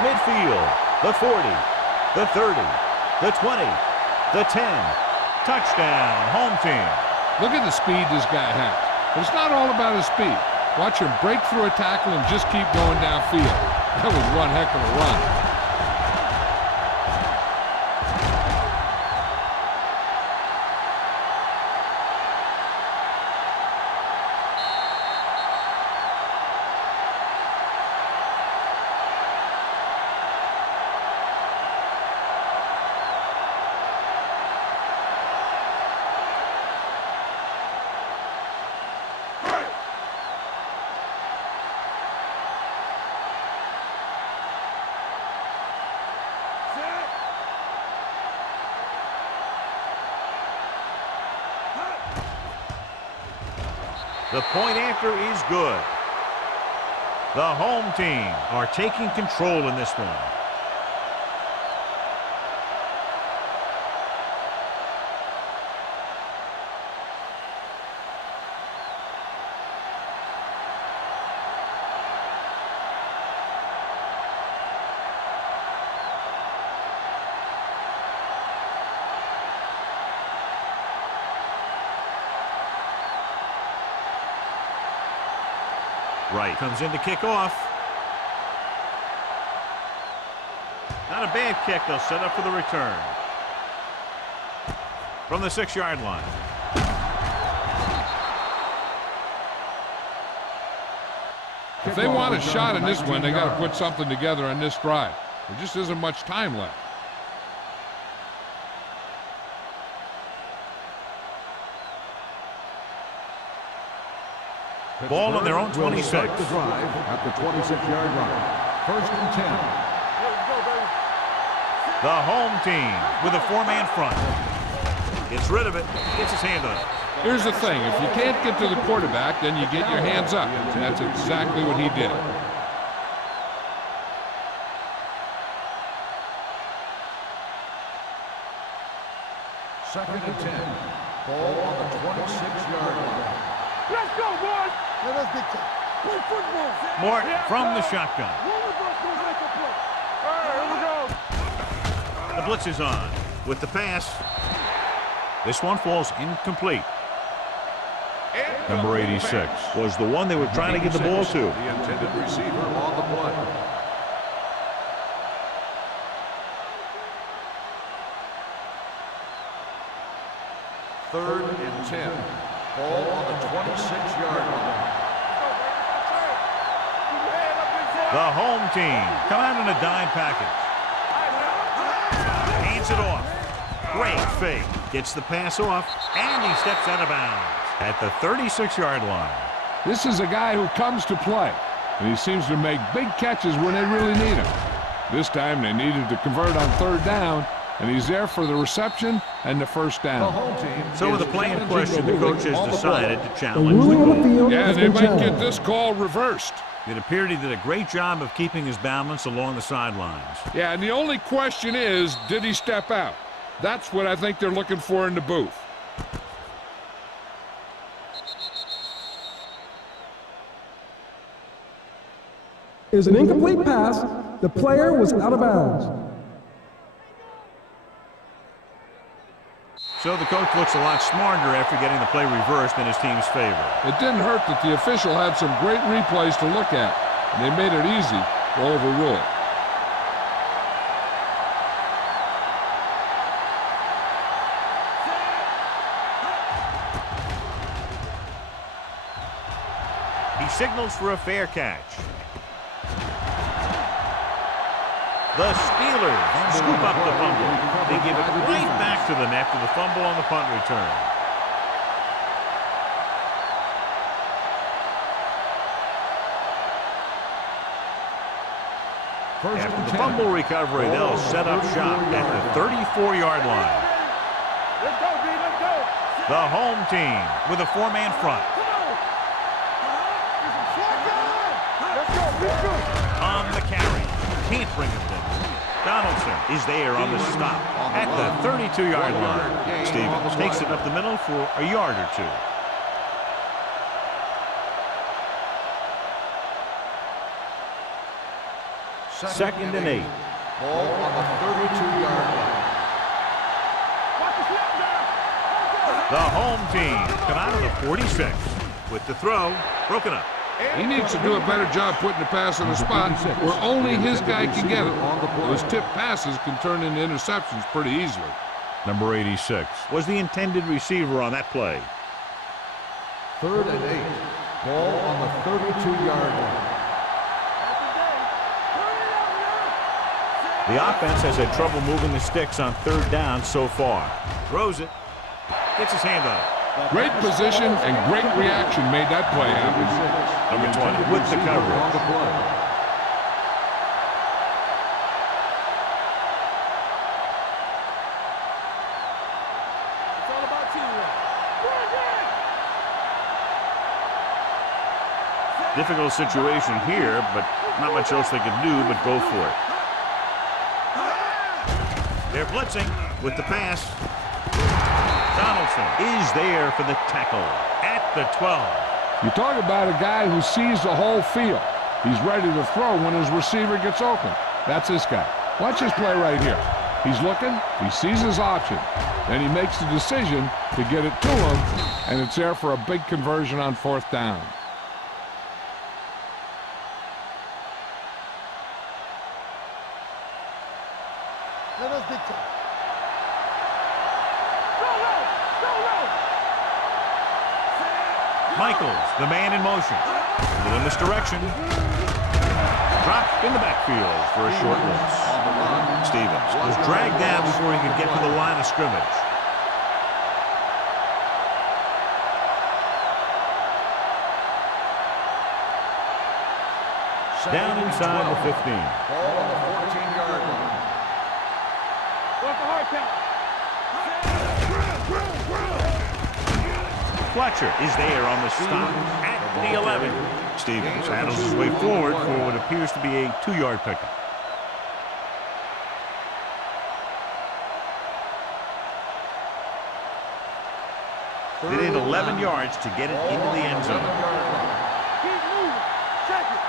midfield, the 40, the 30, the 20, the 10. Touchdown, home team. Look at the speed this guy has. But it's not all about his speed. Watch him break through a tackle and just keep going downfield. That was one heck of a run. The point after is good. The home team are taking control in this one. Right comes in to kick off. Not a bad kick. They'll set up for the return. From the 6-yard line. If they want a shot in this one, they got to put something together on this drive. There just isn't much time left. Ball on their own Pittsburgh will 26. start the drive at the 26-yard line. First and 10. The home team with a four-man front. Gets rid of it. Gets his hand on it. Here's the thing. If you can't get to the quarterback, then you get your hands up. And that's exactly what he did. Second and 10. Ball on the 26-yard line. Let's go, boys. Let us big time. Play football. Morton from the shotgun. One of us gonna make a play. All right, here we go. The blitz is on with the pass. This one falls incomplete. Number 86 was the one they were trying to get the ball to. The intended receiver on the play. Third and 10. Ball on the 26-yard line. The home team come out in a dime package. Hands it off. Great fake. Gets the pass off, and he steps out of bounds at the 36-yard line. This is a guy who comes to play, and he seems to make big catches when they really need him. This time they needed to convert on third down, and he's there for the reception and the first The down. home team So with the play in question, the coach has decided to The challenge the ruling on the call. field Yeah, has they been might get challenged. this call reversed. It appeared he did a great job of keeping his balance along the sidelines. Yeah, and the only question is, did he step out? That's what I think they're looking for in the booth. Is an incomplete pass. The player was out of bounds. So the coach looks a lot smarter after getting the play reversed in his team's favor. It didn't hurt that the official had some great replays to look at, and they made it easy to overrule it. He signals for a fair catch. The Steelers scoop up the fumble. They give it right back to them after the fumble on the punt return. After the fumble recovery, they'll set up shop at the 34-yard line. Let's go, D. Let's go. The home team with a four-man front. Let's go. Let's go. On the carry. Can't bring him down. Donaldson is there on the stop at the 32-yard line. Stevens takes it up the middle for a yard or two. Second and 8. Ball on the 32-yard line. The home team come out of the 46 with the throw broken up. He needs to do a better job putting the pass in a spot where only his guy can get it. Those tip passes can turn into interceptions pretty easily. Number 86 was the intended receiver on that play. Third and 8. Ball on the 32-yard line. The offense has had trouble moving the sticks on third down so far. Throws it. Gets his hand on it. Great position and great reaction made that play happen. Number 20 with the On coverage. the play. It's all about teamwork. Difficult situation here, but not much else they can do but go for it. They're blitzing with the pass. Donaldson is there for the tackle at the 12. You talk about a guy who sees the whole field. He's ready to throw when his receiver gets open. That's this guy. Watch this play right here. He's looking, he sees his option, then he makes the decision to get it to him, and it's there for a big conversion on fourth down. Let us big time. Michaels, the man in motion. In this direction. Dropped in the backfield for a short loss. Stevens was dragged down before he could get to the line of scrimmage. Down inside the 15. Ball on the 14-yard line. What's the hard count? Fletcher is there on the stop at the 11. Stevens handles his way forward for what appears to be a 2-yard pickup. They need 11 yards to get it into the end zone. Keep moving. Check it.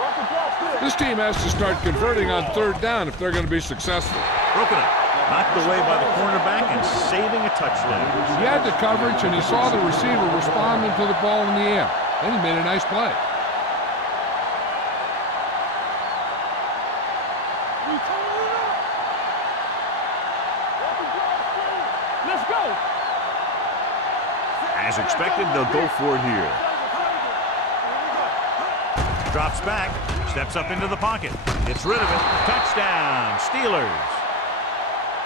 Work the ball still. This team has to start converting on 3rd down if they're going to be successful. Broken up. Knocked away by the cornerback and saving a touchdown. He had the coverage, and he saw the receiver responding to the ball in the air. Then he made a nice play. We told it up. Work the ball still. Let's go. As expected, they'll go for it here. Drops back, steps up into the pocket, gets rid of it. Touchdown, Steelers.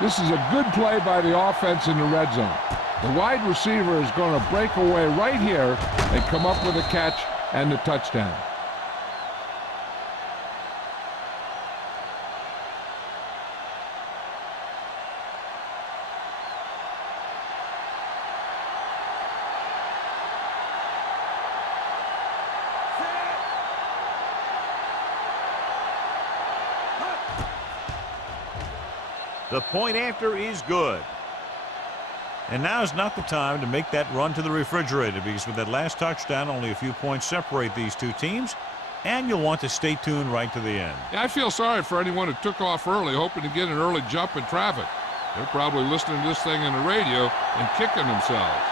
This is a good play by the offense in the red zone. The wide receiver is going to break away right here and come up with a catch and the touchdown. The point after is good. And now's not the time to make that run to the refrigerator, because with that last touchdown, only a few points separate these two teams, and you'll want to stay tuned right to the end. Yeah, I feel sorry for anyone who took off early, hoping to get an early jump in traffic. They're probably listening to this thing on the radio and kicking themselves.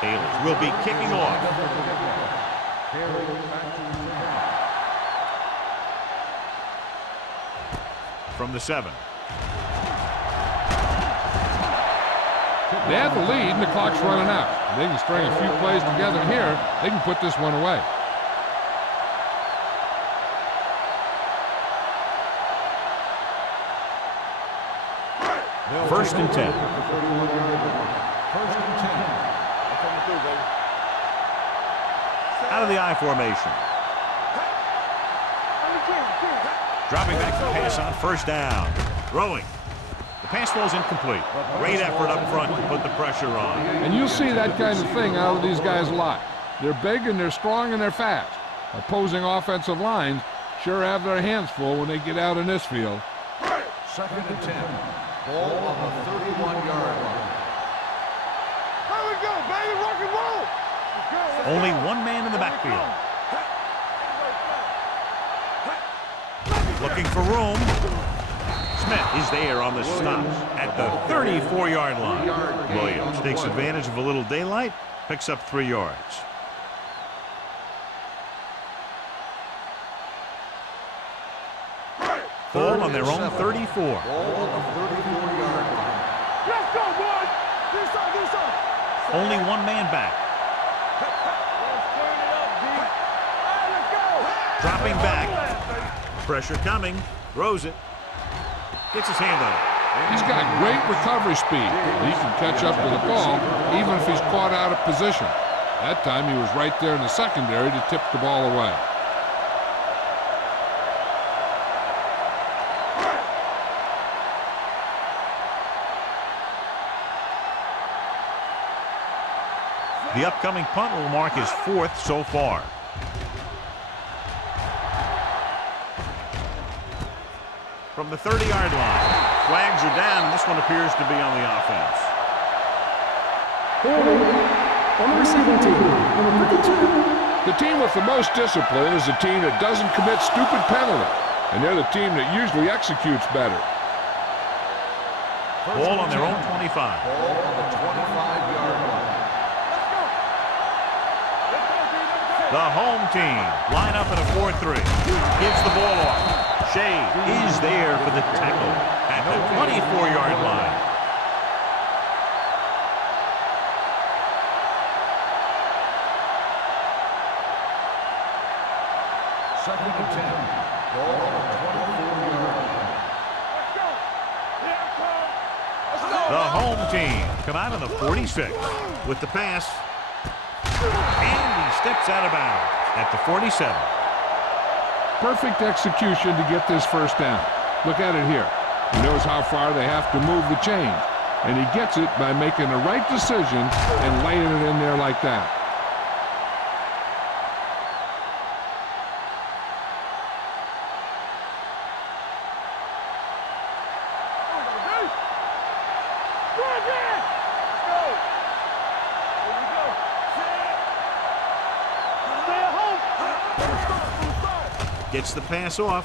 Taylor will be kicking off. From the 7. They have the lead, and the clock's running out. If they can string a few plays together here, they can put this one away. First and 10. First and 10. Out of the I formation. Dropping back to pass on first down. Throwing. The pass falls incomplete. Great effort up front to put the pressure on. And you'll see that kind of thing out of these guys a lot. They're big and they're strong and they're fast. Opposing offensive lines sure have their hands full when they get out in this field. Second and 10. Ball on the 31-yard line. Here we go, baby. Rock and roll. Only one man in the backfield. Looking for room. Smith is there on the stop at the 34-yard line. Williams takes advantage of a little daylight, picks up 3 yards. Ball on their own 34. Ball on the 34-yard line. Let's go, boys. This side. Only one man back. Let's turn it up, D. All right, let's go. Dropping back. Pressure coming. Throws it. Gets his hand on it. He's got great recovery speed. He can catch up to the ball even if he's caught out of position. That time he was right there in the secondary to tip the ball away. The upcoming punt will mark his 4th so far. From the 30-yard line. Flags are down, and this one appears to be on the offense. Holding on the receiving team, number 52. The team with the most discipline is the team that doesn't commit stupid penalties, and they're the team that usually executes better. Ball on their own 25. Ball on the 25-yard line. The home team line up in a 4-3. Gives the ball off. Shea is there for the tackle at the 24-yard line. Second and 10. Ball on the 24-yard line. The home team come out on the 46 with the pass. And he steps out of bounds at the 47. Perfect execution to get this first down. Look at it here. He knows how far they have to move the chains. And he gets it by making the right decision and laying it in there like that. Gets the pass off.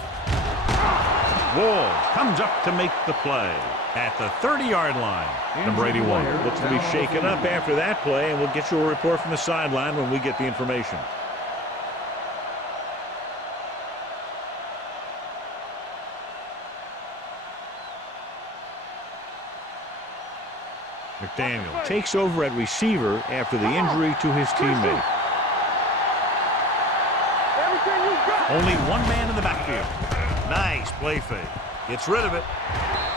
Wall comes up to make the play at the 30-yard line. Number 81 looks to be shaken up after that play, and we'll get you a report from the sideline when we get the information. McDaniel takes over at receiver after the injury to his teammate. Only one man in the backfield. Nice play fake. Gets rid of it.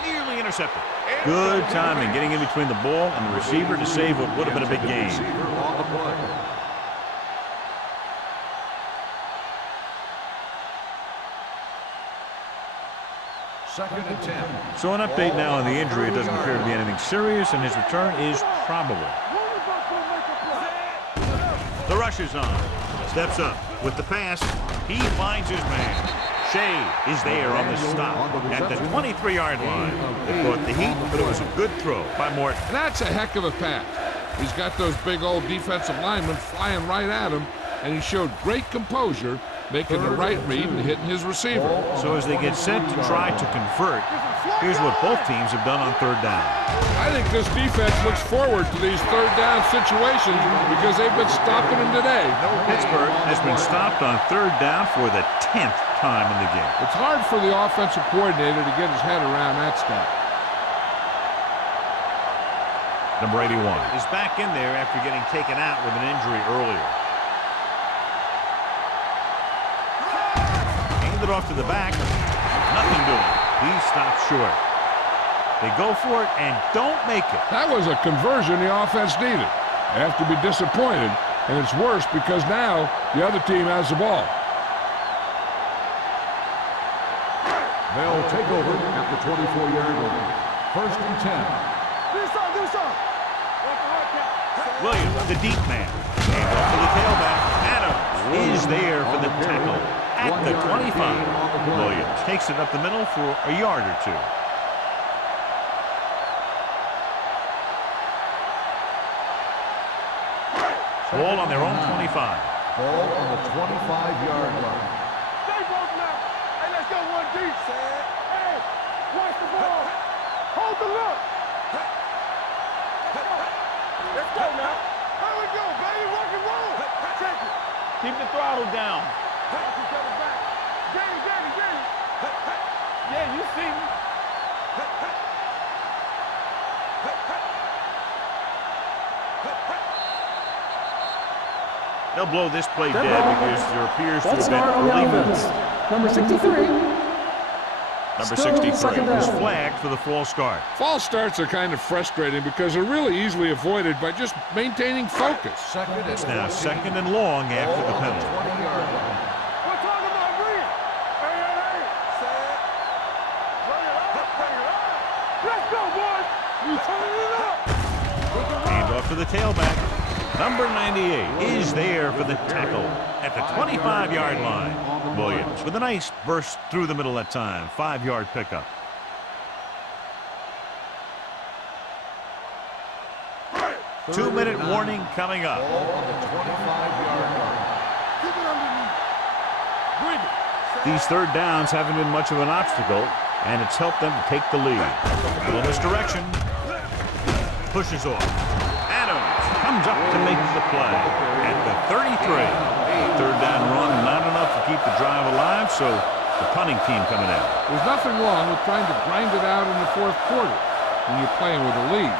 Nearly intercepted. Good timing getting in between the ball and the receiver to save what would have been a big gain. Second and 10. So an update now on the injury. It doesn't appear to be anything serious, and his return is probable. The rush is on. Steps up with the pass. He finds his man. Shea is there on the stop at the 23-yard line. It brought the heat, but it was a good throw by Morton. And that's a heck of a pass. He's got those big old defensive linemen flying right at him, and he showed great composure, making the right read and hitting his receiver. So as they get set to try to convert, here's what both teams have done on third down. I think this defense looks forward to these third down situations because they've been stopping them today. Pittsburgh has been stopped on third down for the 10th time in the game. It's hard for the offensive coordinator to get his head around that stuff. Number 81 is back in there after getting taken out with an injury earlier. It off to the back. Nothing doing. He stops short. They go for it and don't make it. That was a conversion the offense needed. They have to be disappointed, and it's worse because now the other team has the ball. They'll take over at the 24-yard line. First and 10. Williams, the deep man. And off to the tailback. Adams is there for the tackle. At the 25, Williams takes it up the middle for a yard or two. Ball on their own 25. Ball on the 25-yard line. Stay broke now. Hey, let's go one deep. Hey, watch the ball. Hold the look. Let's go now. Here we go, baby. Rock and roll. Check it. Keep the throttle down. Yeah, you see me. They'll blow this play dead because there appears to False have start on been the illegal. offense. Number 63. Number Still 63 second was down. flagged for the false start. False starts are kind of frustrating because they're really easily avoided by just maintaining focus. Second and It's now second and long after the penalty. 20-yard line. We're talking about read. Hey. Set. Bring it up. Let's go, boys. You turn it up. Hand off to the tailback. Number 98 is there for the tackle at the 25-yard line. Williams with a nice burst through the middle that time. 5-yard pickup. Two-minute warning coming up. Ball on the 25-yard line. Keep it underneath. Bring it. These third downs haven't been much of an obstacle, and it's helped them to take the lead. A little misdirection. Pushes off. Adams comes up to make the play at the 33. Third down run, not enough to keep the drive alive, so the punting team coming out. There's nothing wrong with trying to grind it out in the fourth quarter when you're playing with a lead.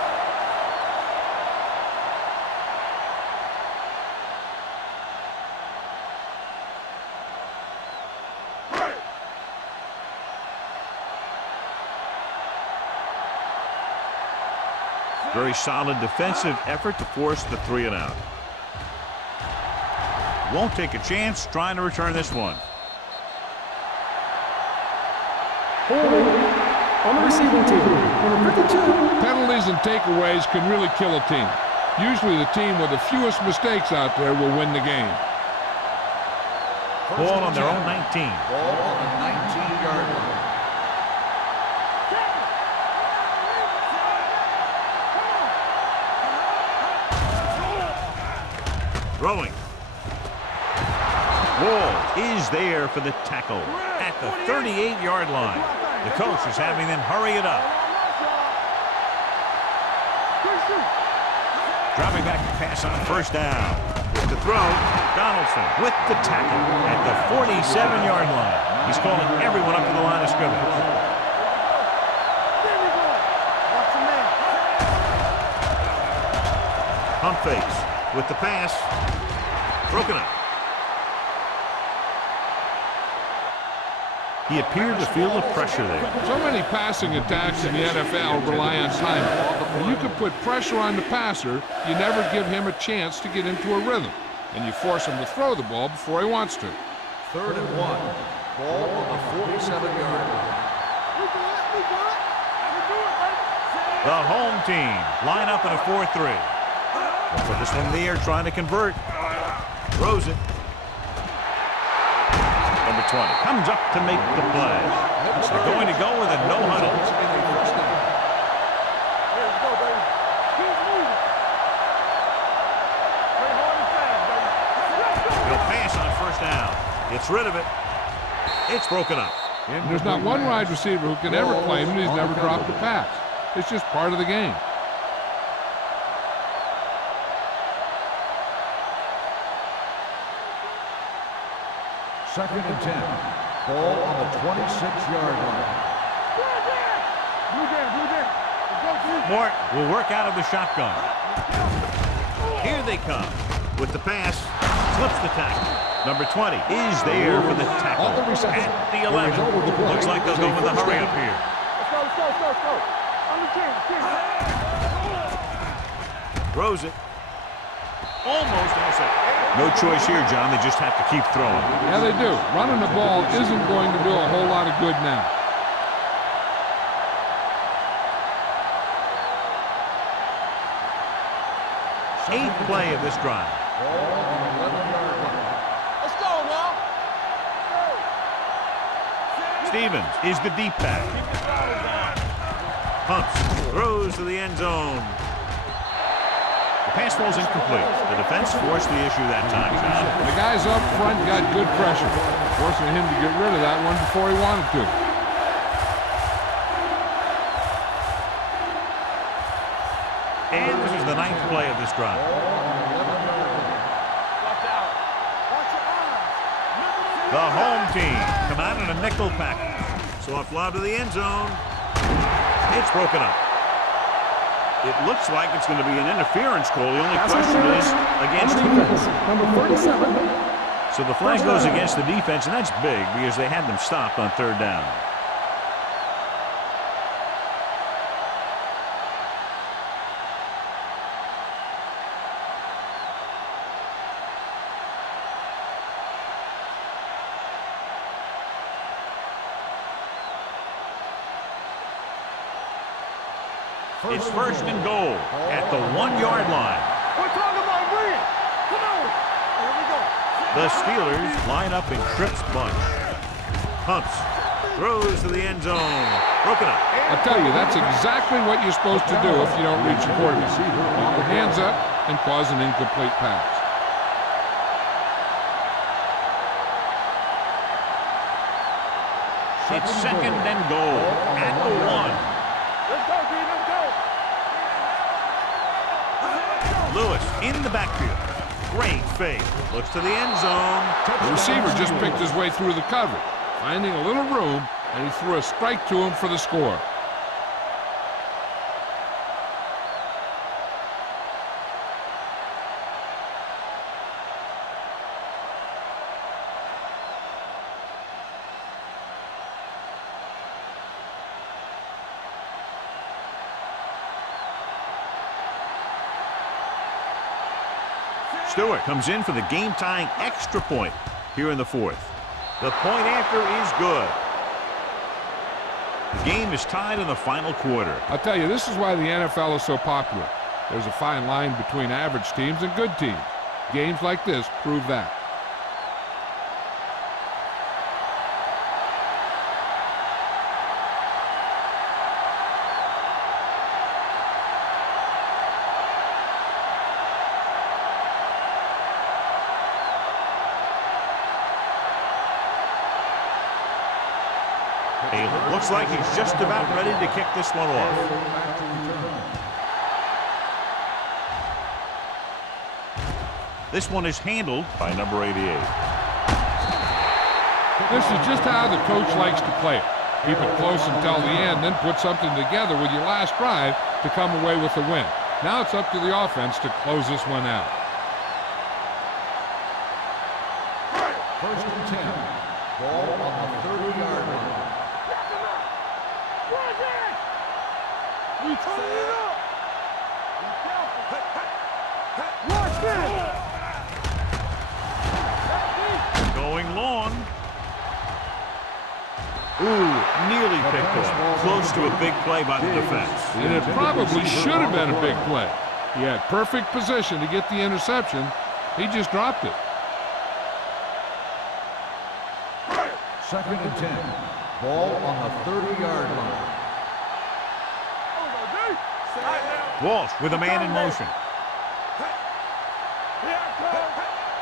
Very solid defensive effort to force the 3 and out. Won't take a chance trying to return this one. Holding on the receiving team. Number 52. Penalties and takeaways can really kill a team. Usually the team with the fewest mistakes out there will win the game. Ball on their own 19. Ball on the 19-yard line. Throwing. Wall is there for the tackle at the 38-yard line. The coach is having them hurry it up. Dropping back to pass on first down. With the throw, Donaldson with the tackle at the 47-yard line. He's calling everyone up to the line of scrimmage. Pump fakes with the pass. Broken up. He appeared to feel the pressure there. So many passing attacks in the NFL rely on timing. When you can put pressure on the passer, you never give him a chance to get into a rhythm, and you force him to throw the ball before he wants to. 3rd and 1. Ball on the 47-yard line. The home team line up in a 4-3. Put this one in the air trying to convert. Throws it. Number 20 comes up to make the play. They're going to go with a no huddle. He'll pass on first down. Gets rid of it. It's broken up. And there's not one wide receiver who can ever claim that he's never dropped a pass. It's just part of the game. Second and 10. Ball on the 26-yard line. Mort will work out of the shotgun. Here they come. With the pass, slips the tackle. Number 20 is there for the tackle at the 11. Looks like they'll go with a hurry up here. Throws it. Almost intercepted. No choice here, John. They just have to keep throwing. Yeah, they do. Running the ball isn't going to do a whole lot of good now. Eighth play of this drive. Let's go now. Stevens is the deep back. Pumps, throws to the end zone. The pass ball's incomplete. The defense forced the issue that time, John. The guys up front got good pressure, forcing him to get rid of that one before he wanted to. And this is the 9th play of this drive. The home team come out in a nickel package. Soft lob to the end zone. It's broken up. It looks like it's going to be an interference call. The only question is against defense. Number 37. So the flag goes against the defense, and that's big because they had them stopped on 3rd down. It's 1st and goal at the 1-yard line. We're talking about green. Come on. Here we go. The Steelers line up in Tripp's bunch. Hunts, throws to the end zone. Broken up. I tell you, that's exactly what you're supposed to do if you don't reach your quarterback. Keep your hands up and cause an incomplete pass. It's 2nd and goal at the 1. Let's go, Green. Let's go. Lewis in the backfield. Great fake. Looks to the end zone. The receiver just picked his way through the coverage, finding a little room, and he threw a strike to him for the score. Stewart comes in for the game-tying extra point here in the fourth. The point after is good. The game is tied in the final quarter. I'll tell you, this is why the NFL is so popular. There's a fine line between average teams and good teams. Games like this prove that. Looks like he's just about ready to kick this one off. This one is handled by number 88. This is just how the coach likes to play it. Keep it close until the end, then put something together with your last drive to come away with the win. Now it's up to the offense to close this one out. First and 10. Ball on the 30-yard line. We turn it up. Watch this. Going long. Ooh, nearly picked off. Close to a big play by the defense. And it probably should have been a big play. He had perfect position to get the interception. He just dropped it. Second and 10. Ball on the 30-yard line. Walsh with a man in motion.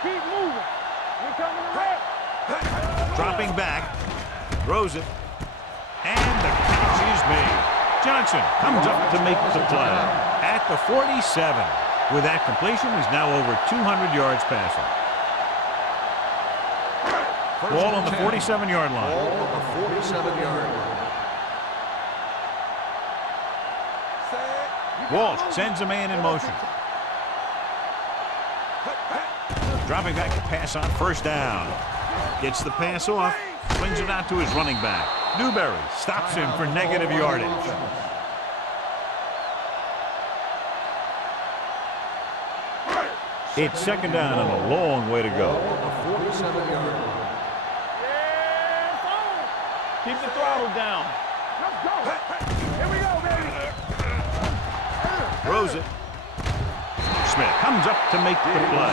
Keep moving. We're coming around. Dropping back. Throws it. And the catch is made. Johnson comes up to make the play. At the 47. With that completion, he's now over 200 yards passing. Ball on the 47-yard line. Ball on the 47-yard line. Walsh sends a man in motion. Dropping back to pass on first down. Gets the pass off. Swings it out to his running back. Newberry stops him for negative yardage. It's second down and a long way to go. Keep the throttle down. Let's go. Here we go, baby. Throws it. Smith comes up to make the play.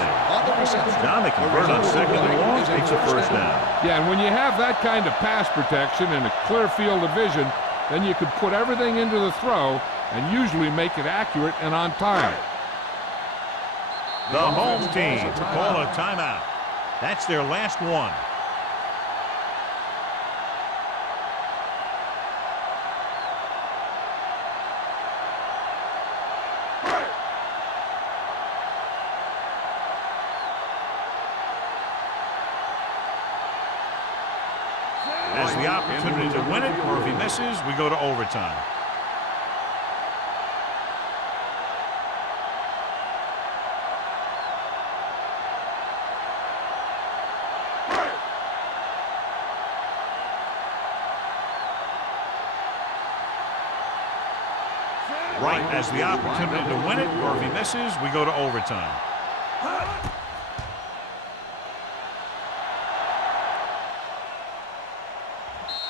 Now they convert on second and long. Takes a first down. Yeah, and when you have that kind of pass protection and a clear field of vision, then you can put everything into the throw and usually make it accurate and on time. The home team call a timeout. That's their last one. Has the opportunity to win it, or if he misses, we go to overtime. Right has the opportunity to win it, or if he misses, we go to overtime.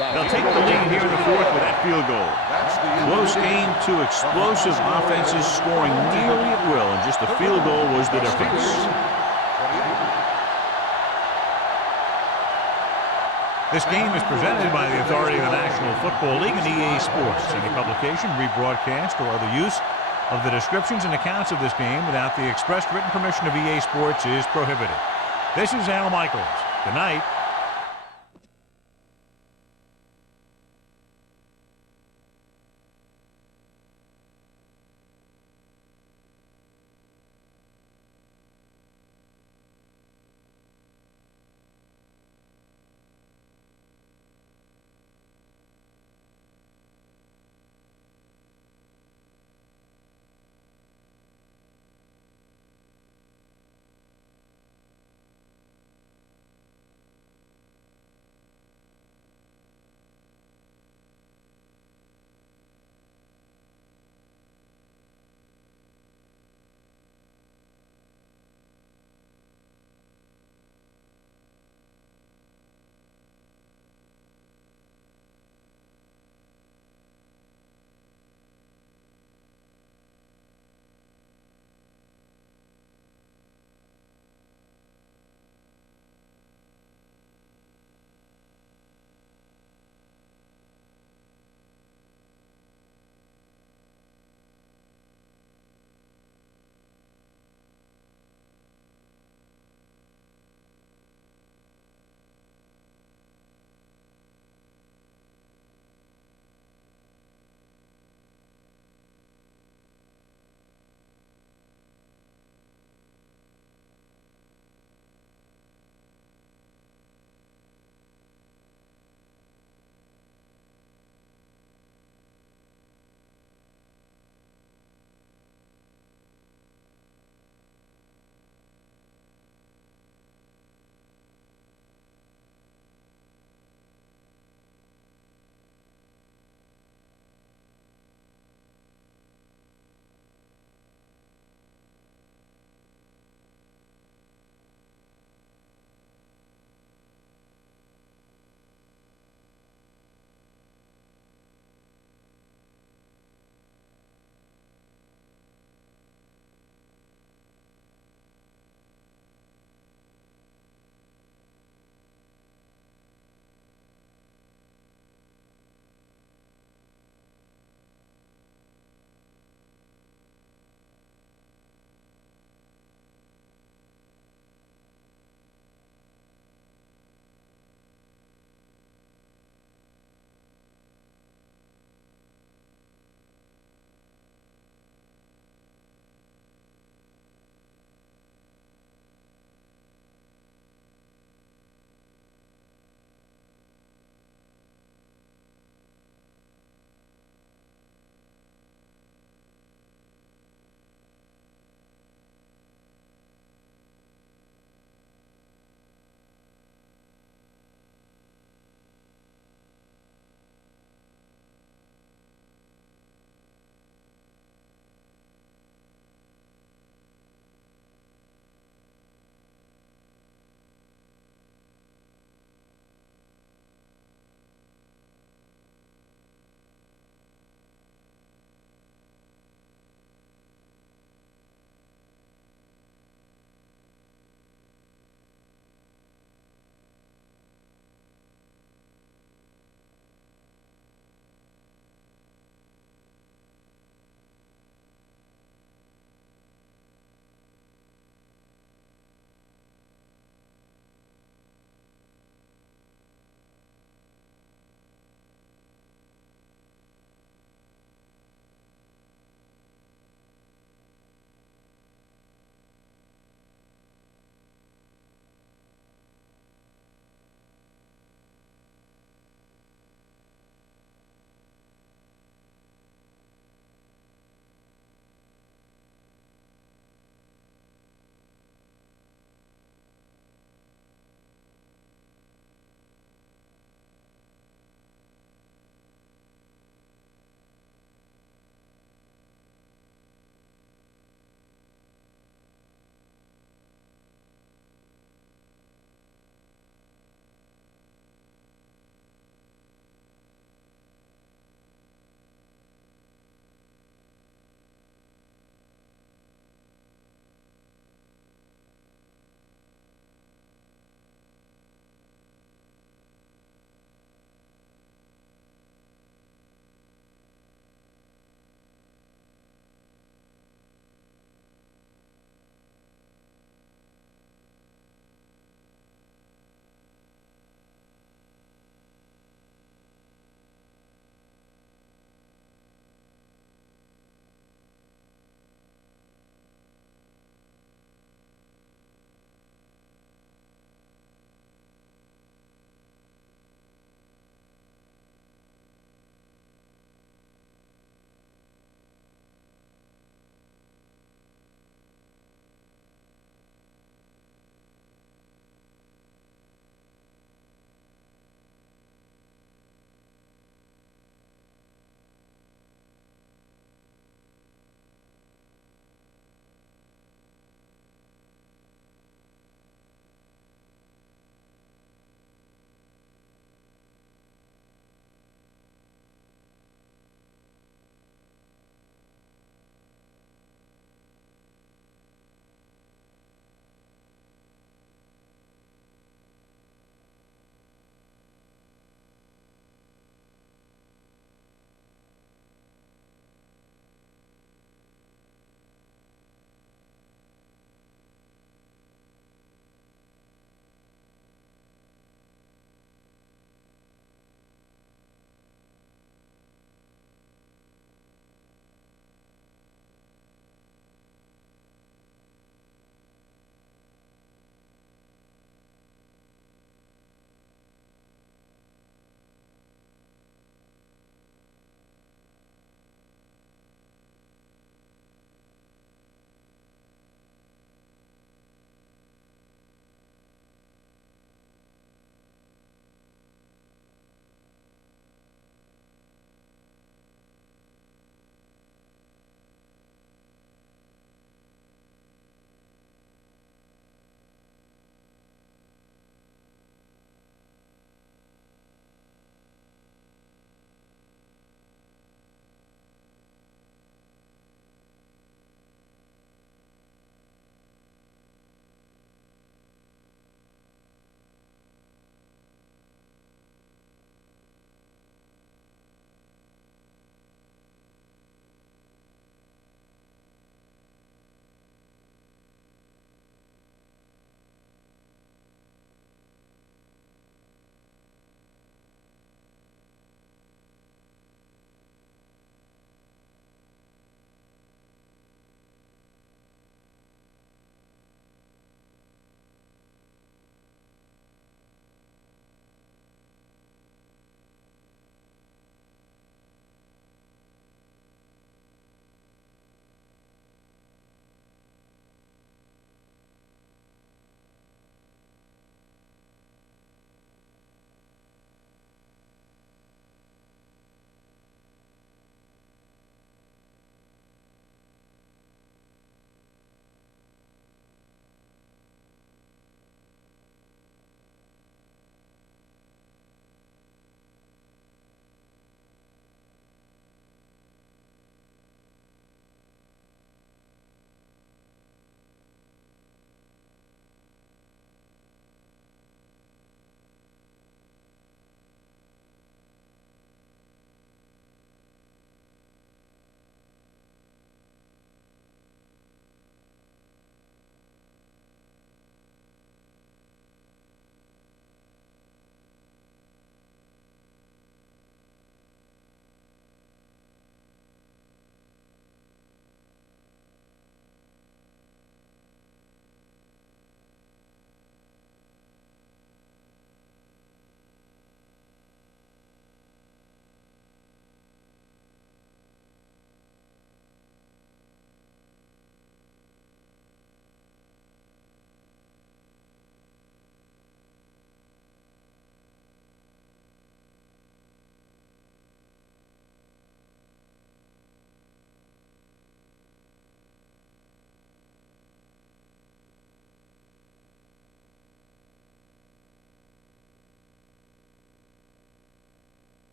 They'll take the lead here in the fourth with that field goal. Close game, two explosive offenses scoring nearly at will, and just the field goal was the difference. This game is presented by the authority of the National Football League and EA Sports. Any publication, rebroadcast, or other use of the descriptions and accounts of this game without the expressed written permission of EA Sports is prohibited. This is Al Michaels. Good night.